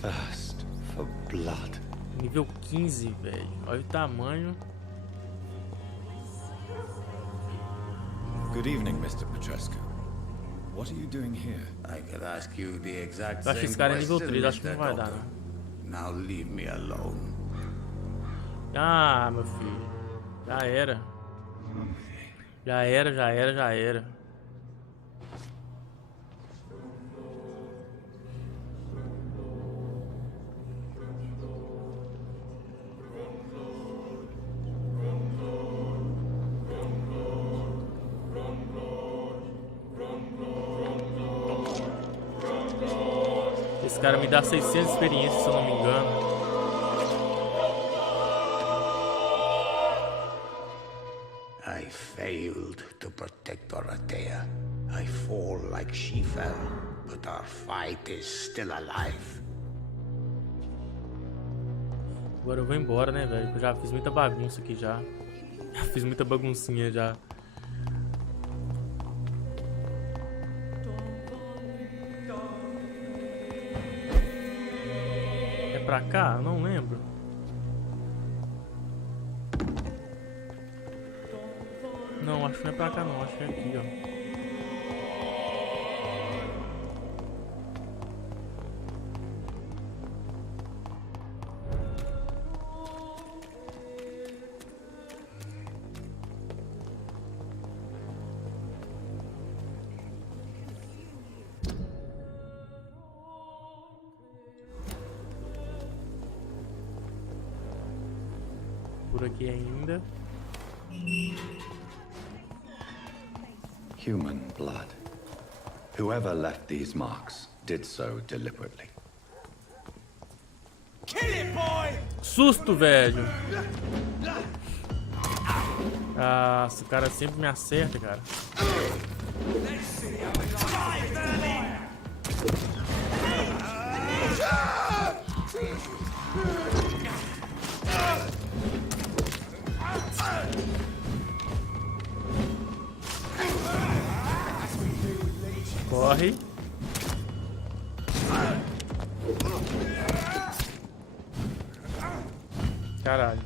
thirst for blood. Nível 15, velho. Olha o tamanho. Good evening, Mr. Petresco. What are you doing here? I could ask you the exact Eu acho que esse cara é nível 3, acho que não vai dar, né? Now leave me alone. Ah, meu filho. Já era. Já era, já era, já era. Esse cara me dá 600 de experiência, se eu não me engano. I failed to protect Dorothea. I fall like she fell, but our fight is still alive. Agora eu vou embora, né, velho? Eu já fiz muita bagunça aqui já. Fiz muita baguncinha já. É pra cá? Eu não lembro. Não, acho que não é pra cá não. Acho que é aqui, ó. Por aqui ainda. Human blood. Whoever left these marks did so deliberately. Susto, velho. Ah, esse cara sempre me acerta, cara. Corre. Caralho.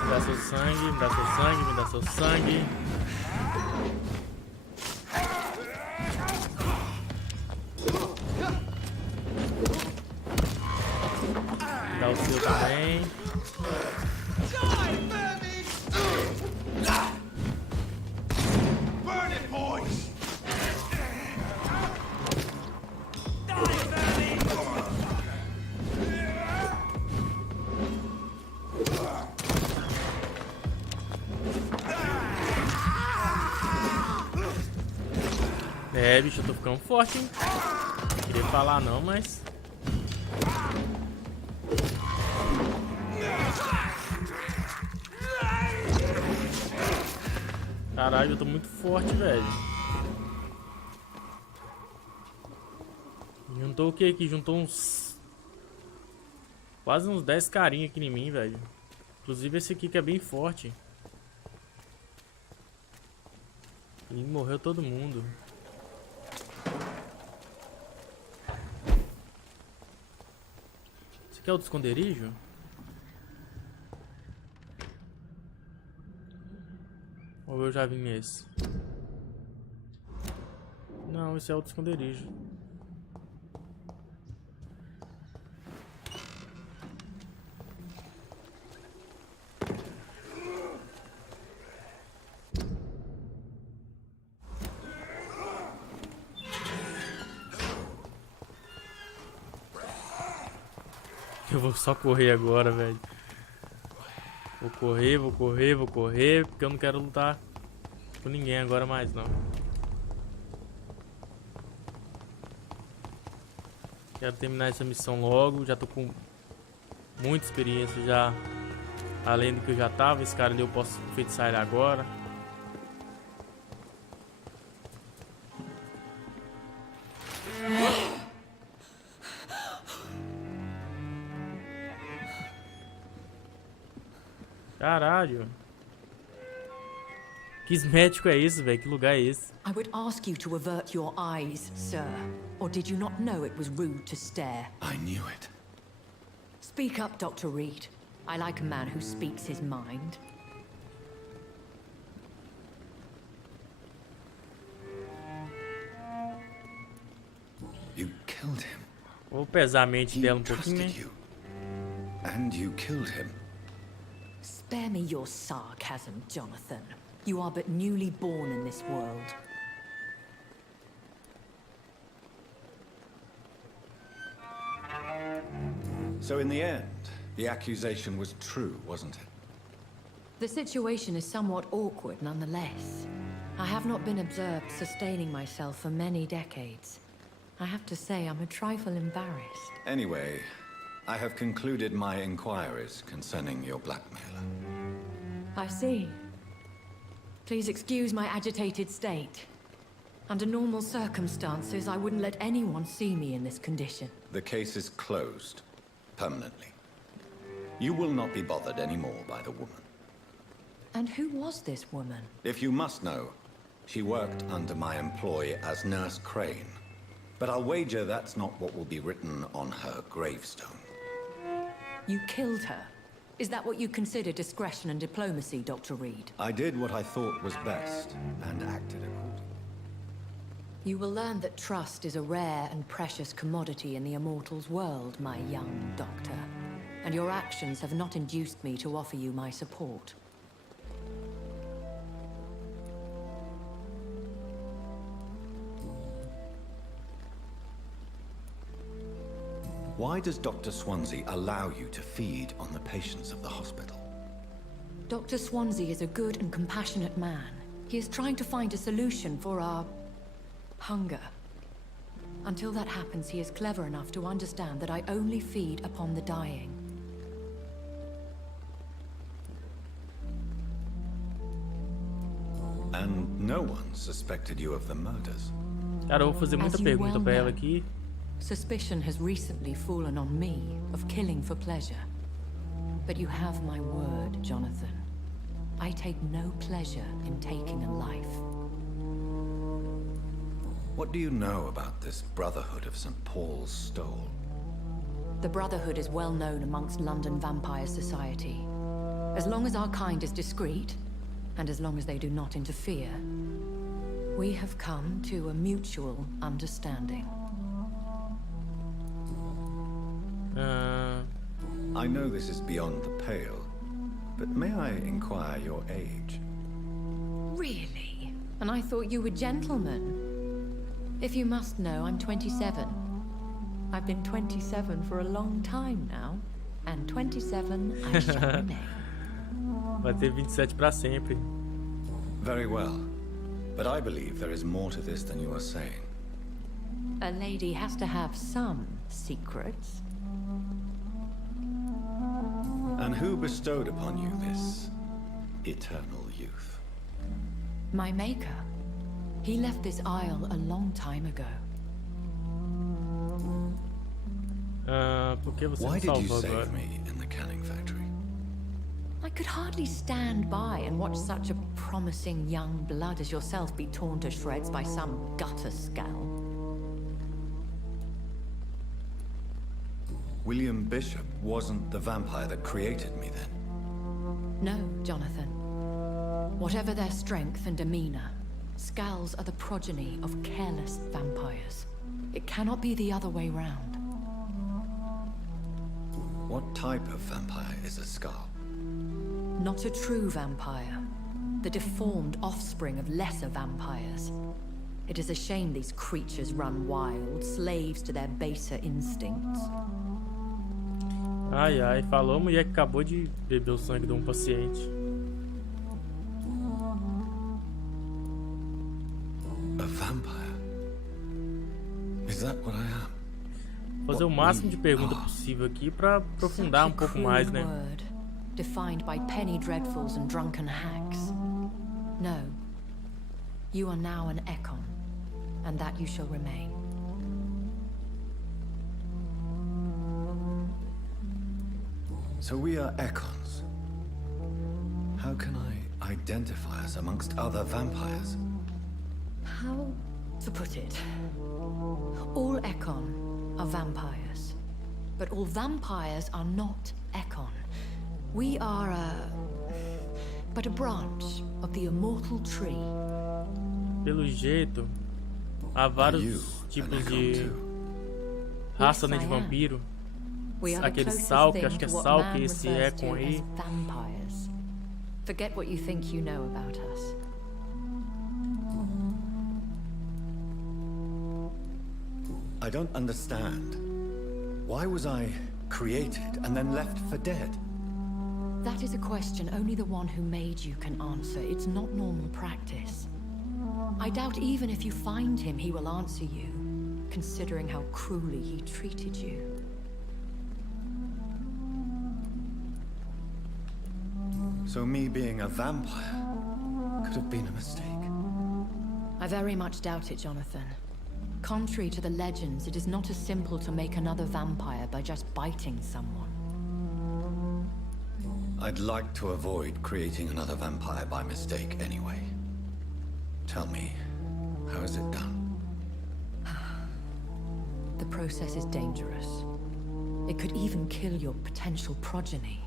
Me dá seu sangue, me dá seu sangue, me dá seu sangue. Dá o seu também. É, bicho, eu tô ficando forte, hein? Não queria falar não, mas... Caralho, eu tô muito forte, velho. Juntou o que aqui? Juntou uns... quase uns 10 carinha aqui em mim, velho. Inclusive esse aqui que é bem forte. E morreu todo mundo. Aqui é o do esconderijo? Ou eu já vim nesse? Não, esse é o do esconderijo. Eu vou só correr agora, velho. Vou correr, porque eu não quero lutar com ninguém agora mais, não. Quero terminar essa missão logo, já tô com muita experiência já, além do que eu já tava. Esse cara ali eu posso enfeitiçar ele agora. Caralho. Que esmético é isso, velho? Que lugar é esse? I would ask you to avert your eyes, sir. Or did you not know it was rude to stare? I knew it. Speak up, Dr. Reid. I like a man who speaks his mind. You killed him. Vou pesar a mente dela pouquinho, Trusted you. And you killed him. Spare me your sarcasm, Jonathan. You are but newly born in this world. So in the end, the accusation was true, wasn't it? The situation is somewhat awkward nonetheless. I have not been observed sustaining myself for many decades. I have to say I'm a trifle embarrassed. Anyway, I have concluded my inquiries concerning your blackmailer. I see. Please excuse my agitated state. Under normal circumstances, I wouldn't let anyone see me in this condition. The case is closed, permanently. You will not be bothered anymore by the woman. And who was this woman? If you must know, she worked under my employ as Nurse Crane. But I'll wager that's not what will be written on her gravestone. You killed her. Is that what you consider discretion and diplomacy, Dr. Reid? I did what I thought was best, and acted accordingly. You will learn that trust is a rare and precious commodity in the Immortals world, my young doctor. And your actions have not induced me to offer you my support. Why does Dr. Swansea allow you to feed on the patients of the hospital? Dr. Swansea is a good and compassionate man. He is trying to find a solution for our hunger. Until that happens, he is clever enough to understand that I only feed upon the dying. And no one suspected you of the murders. Cara, eu vou fazer muita pergunta pra ela aqui. Suspicion has recently fallen on me of killing for pleasure. But you have my word, Jonathan. I take no pleasure in taking a life. What do you know about this Brotherhood of St. Paul's Stole? The Brotherhood is well known amongst London vampire society. As long as our kind is discreet, and as long as they do not interfere, we have come to a mutual understanding. I know this is beyond the pale, but may I inquire your age? Really? And I thought you were gentlemen. If you must know, I'm 27. I've been 27 for a long time now. And 27 I shall remain. Vai ter 27 pra sempre. Very well. But I believe there is more to this than you are saying. A lady has to have some secrets. And who bestowed upon you this eternal youth? My maker. He left this isle a long time ago. Por que você Why me did you salvou save agora? me in the canning factory? I could hardly stand by and watch such a promising young blood as yourself be torn to shreds by some gutter scowl. William Bishop wasn't the vampire that created me then? No, Jonathan. Whatever their strength and demeanor, Skulls are the progeny of careless vampires. It cannot be the other way round. What type of vampire is a Skull? Not a true vampire. The deformed offspring of lesser vampires. It is a shame these creatures run wild, slaves to their baser instincts. Ai, ai, falou a mulher que acabou de beber o sangue de um paciente. A vampire? Is that what I am? Fazer o máximo de pergunta possível aqui para aprofundar um pouco mais, né? Word, defined by penny dreadfuls and drunken hacks. No. You are now an Ekon, and that you shall remain. So we are Ekons. How can I identify us amongst other vampires? How to put it? All Ekon are vampires. But all vampires are not Ekon. We are but a branch of the immortal tree. Pelo jeito, há vários tipos de raça, né, de vampiro. Aquele Salk, acho que é Salk, esse Ekon aí. Vampires. Forget what you think you know about us. I don't understand. Why was I created and then left for dead? That is a question only the one who made you can answer. It's not normal practice. I doubt even if you find him, he will answer you, considering how cruelly he treated you. So me being a vampire could have been a mistake. I very much doubt it, Jonathan. Contrary to the legends, it is not as simple to make another vampire by just biting someone. I'd like to avoid creating another vampire by mistake anyway. Tell me, how is it done? The process is dangerous. It could even kill your potential progeny.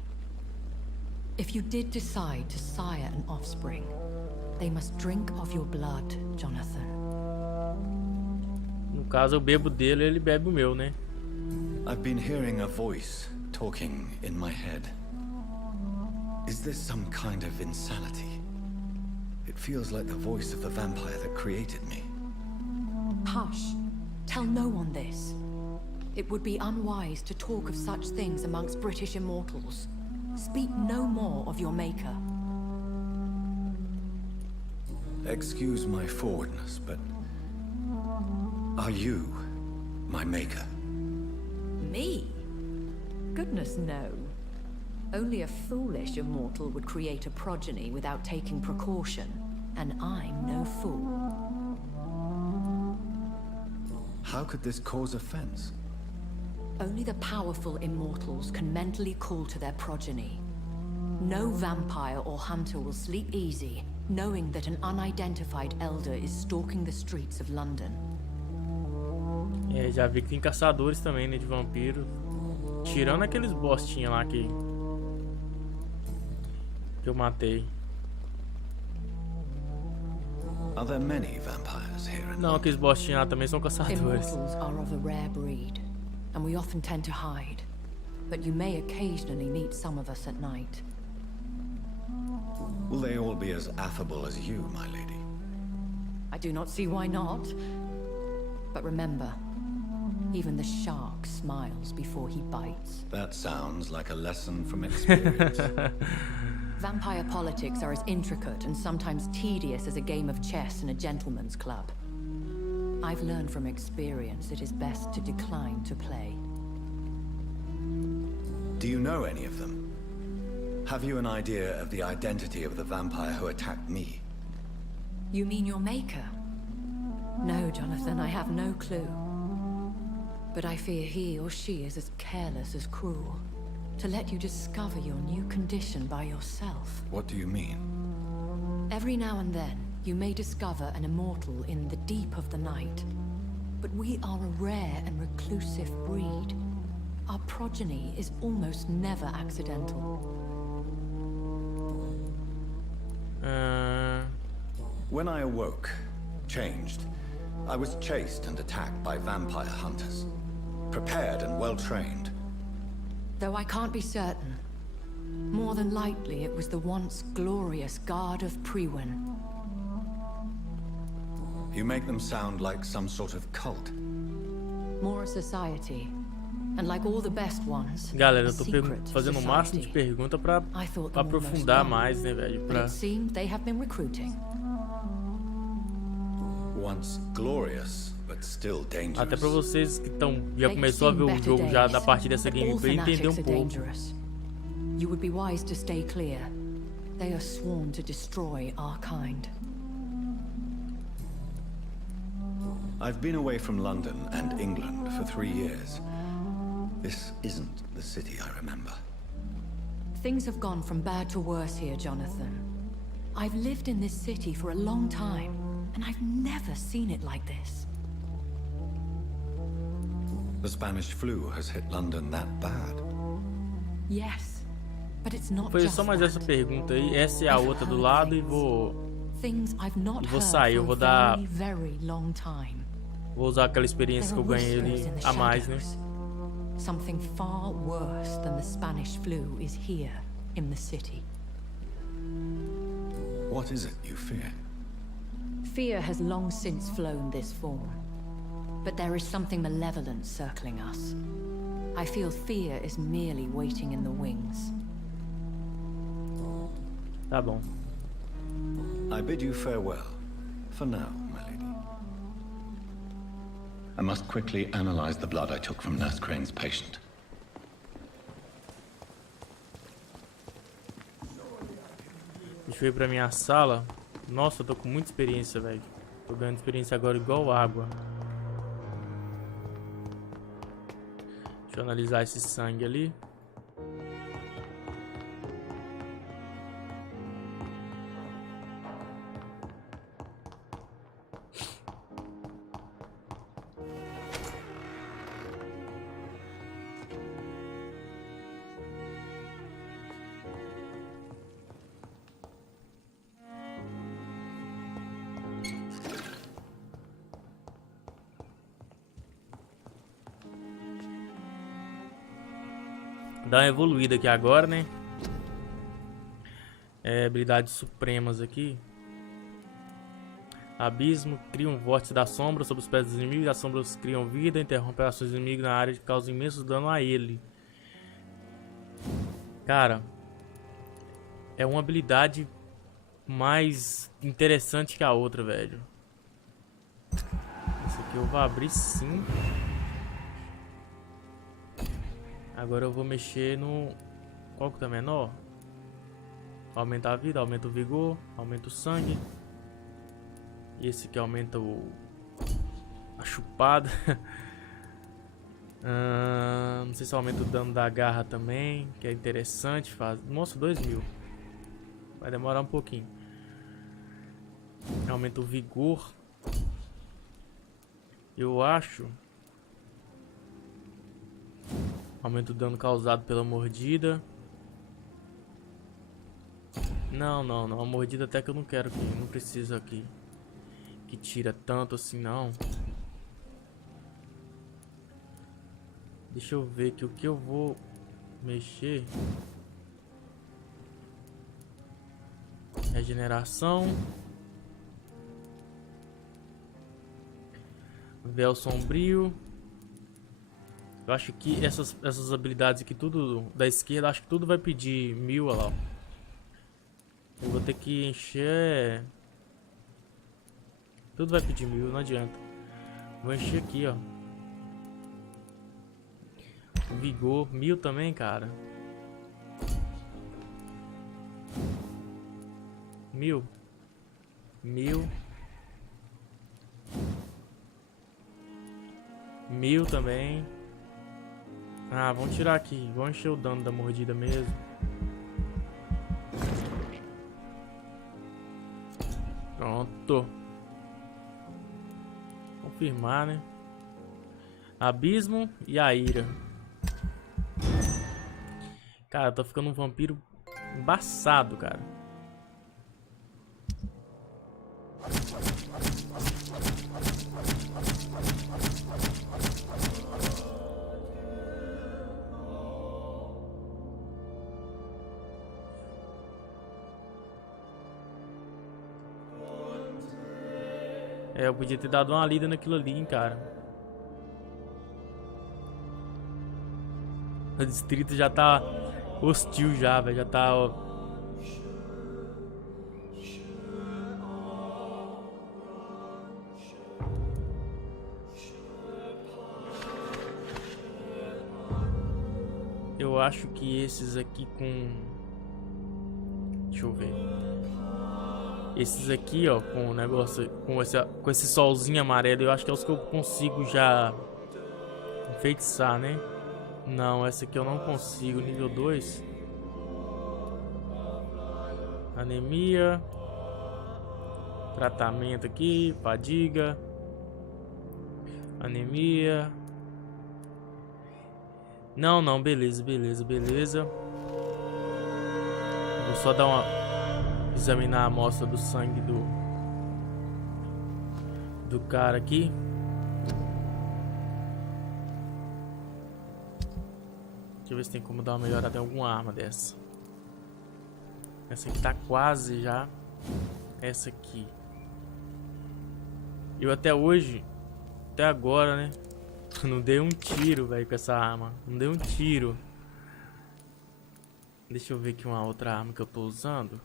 If you did decide to sire an offspring, they must drink of your blood, Jonathan. No caso, eu bebo dele, ele bebe o meu, né? I've been hearing a voice talking in my head. Is this some kind of insanity? It feels like the voice of the vampire that created me. Hush. Tell no one this. It would be unwise to talk of such things amongst British immortals. Speak no more of your maker. Excuse my forwardness, but are you my maker? Me? Goodness, no. Only a foolish immortal would create a progeny without taking precaution, and I'm no fool. How could this cause offense? Only the powerful immortals can mentally call to their progeny. No vampire or hunter will sleep easy, knowing that an unidentified elder is stalking the streets of London. É, já vi que tem caçadores também, né, de vampiro. Tirando aqueles bostinha lá que eu matei. Are there many vampires here? Não, aqueles bostinha lá também são caçadores. Immortals are of a rare breed, and we often tend to hide. But you may occasionally meet some of us at night. Will they all be as affable as you, my lady? I do not see why not. But remember, even the shark smiles before he bites. That sounds like a lesson from experience. Vampire politics are as intricate and sometimes tedious as a game of chess in a gentleman's club. I've learned from experience it is best to decline to play. Do you know any of them? Have you an idea of the identity of the vampire who attacked me? You mean your maker? No, Jonathan, I have no clue. But I fear he or she is as careless as cruel. To let you discover your new condition by yourself. What do you mean? Every now and then, you may discover an immortal in the deep of the night. But we are a rare and reclusive breed. Our progeny is almost never accidental. When I awoke, changed, I was chased and attacked by vampire hunters. Prepared and well-trained. Though I can't be certain. More than likely, it was the once glorious Guard of Priwen. You make them sound like some sort of cult. More a society. And like all the best ones, galera, eu tô fazendo o máximo de pergunta pra aprofundar mais, né, velho? It seems they have been recruiting. Once glorious, but still dangerous. Até pra vocês que já começou a ver o jogo já da partir dessa gameplay entender um pouco. You would be wise to stay clear. They are sworn to destroy our kind. I've been away from London and England for 3 years. This isn't the city I remember. Things have gone from bad to worse here, Jonathan. I've lived in this city for a long time, and I've never seen it like this. The Spanish flu has hit London that bad? Yes, but it's not Foi just só mais essa pergunta aí. Essa é a outra do lado e vou sair. Eu vou dar... Vou usar aquela experiência que eu ganhei ali a mais, né? Something far worse than the Spanish flu is here in the city. What is it you fear? Fear has long since flown this form. But there is something malevolent circling us. I feel fear is merely waiting in the wings. Tá bom. I bid you farewell. For now, my lady. I must quickly analyze the blood I took from Nurse Crane's patient. Deixa eu ir pra minha sala. Nossa, eu tô com muita experiência, velho. Tô ganhando experiência agora igual água. Deixa eu analisar esse sangue ali. Dá uma evoluída aqui agora, né? Habilidades supremas aqui. Abismo, cria um vórtice da sombra sobre os pés dos inimigos. As sombras criam vida, interrompe as ações do inimigo na área e causa imenso dano a ele. Cara, é uma habilidade mais interessante que a outra, velho. Esse aqui eu vou abrir sim. Agora eu vou mexer no... Qual que tá menor? Aumenta a vida, aumenta o vigor, aumenta o sangue. E esse aqui aumenta a chupada. Não sei se aumenta o dano da garra também, que é interessante. Nossa, 2000. Vai demorar um pouquinho. Aumenta o vigor. Eu acho... Aumenta o dano causado pela mordida. Não. A mordida até que eu não quero aqui. Não precisa aqui. Que tira tanto assim, não. Deixa eu ver aqui o que eu vou mexer. Regeneração. Véu sombrio. Eu acho que essas habilidades aqui, tudo da esquerda, acho que tudo vai pedir 1000, olha lá. Eu vou ter que encher... Tudo vai pedir 1000, não adianta. Vou encher aqui, ó. Vigor, 1000 também, cara. 1000. 1000. 1000 também. Ah, vamos tirar aqui. Vamos encher o dano da mordida mesmo. Pronto. Confirmar, né? Abismo e a ira. Cara, tô ficando um vampiro embaçado, cara. É, eu podia ter dado uma lida naquilo ali, hein, cara. O distrito já tá hostil já, velho. Já tá, ó. Eu acho que esses aqui com... Deixa eu ver. Esses aqui, ó, com o negócio, com esse solzinho amarelo, eu acho que é os que eu consigo já enfeitiçar, né? Não, essa aqui eu não consigo, nível 2. Anemia. Tratamento aqui, fadiga. Anemia. Não, beleza. Vou só dar uma... examinar a amostra do sangue do cara aqui. Deixa eu ver se tem como dar uma melhorada em alguma arma dessa. Essa aqui tá quase já. Essa aqui. Eu até hoje, até agora, né? Não dei um tiro, velho, com essa arma. Não dei um tiro. Deixa eu ver aqui uma outra arma que eu tô usando.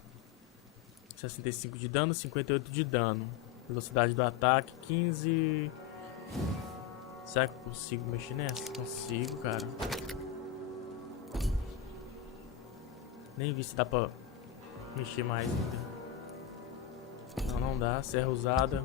65 de dano, 58 de dano. Velocidade do ataque, 15. Será que eu consigo mexer nessa? Consigo, cara. Nem vi se dá pra mexer mais ainda. Não dá. Serra usada.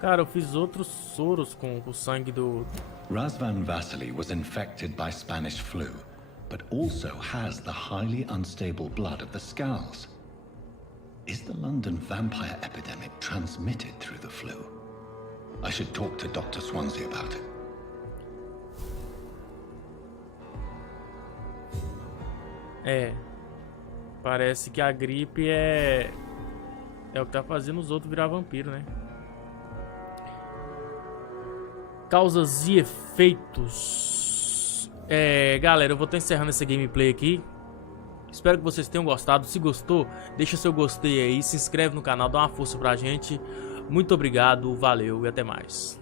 Cara, eu fiz outros soros com o sangue do... Razvan Vasily was infected by Spanish flu, but also has the highly unstable blood of the Skulls. Is the London vampire epidemic transmitted through the flu? I should talk to Dr. Swansea about it. É. Parece que a gripe é o que tá fazendo os outros virar vampiro, né? Causas e efeitos. Galera, eu vou estar encerrando essa gameplay aqui. Espero que vocês tenham gostado. Se gostou, deixa seu gostei aí, se inscreve no canal, dá uma força pra gente. Muito obrigado, valeu e até mais.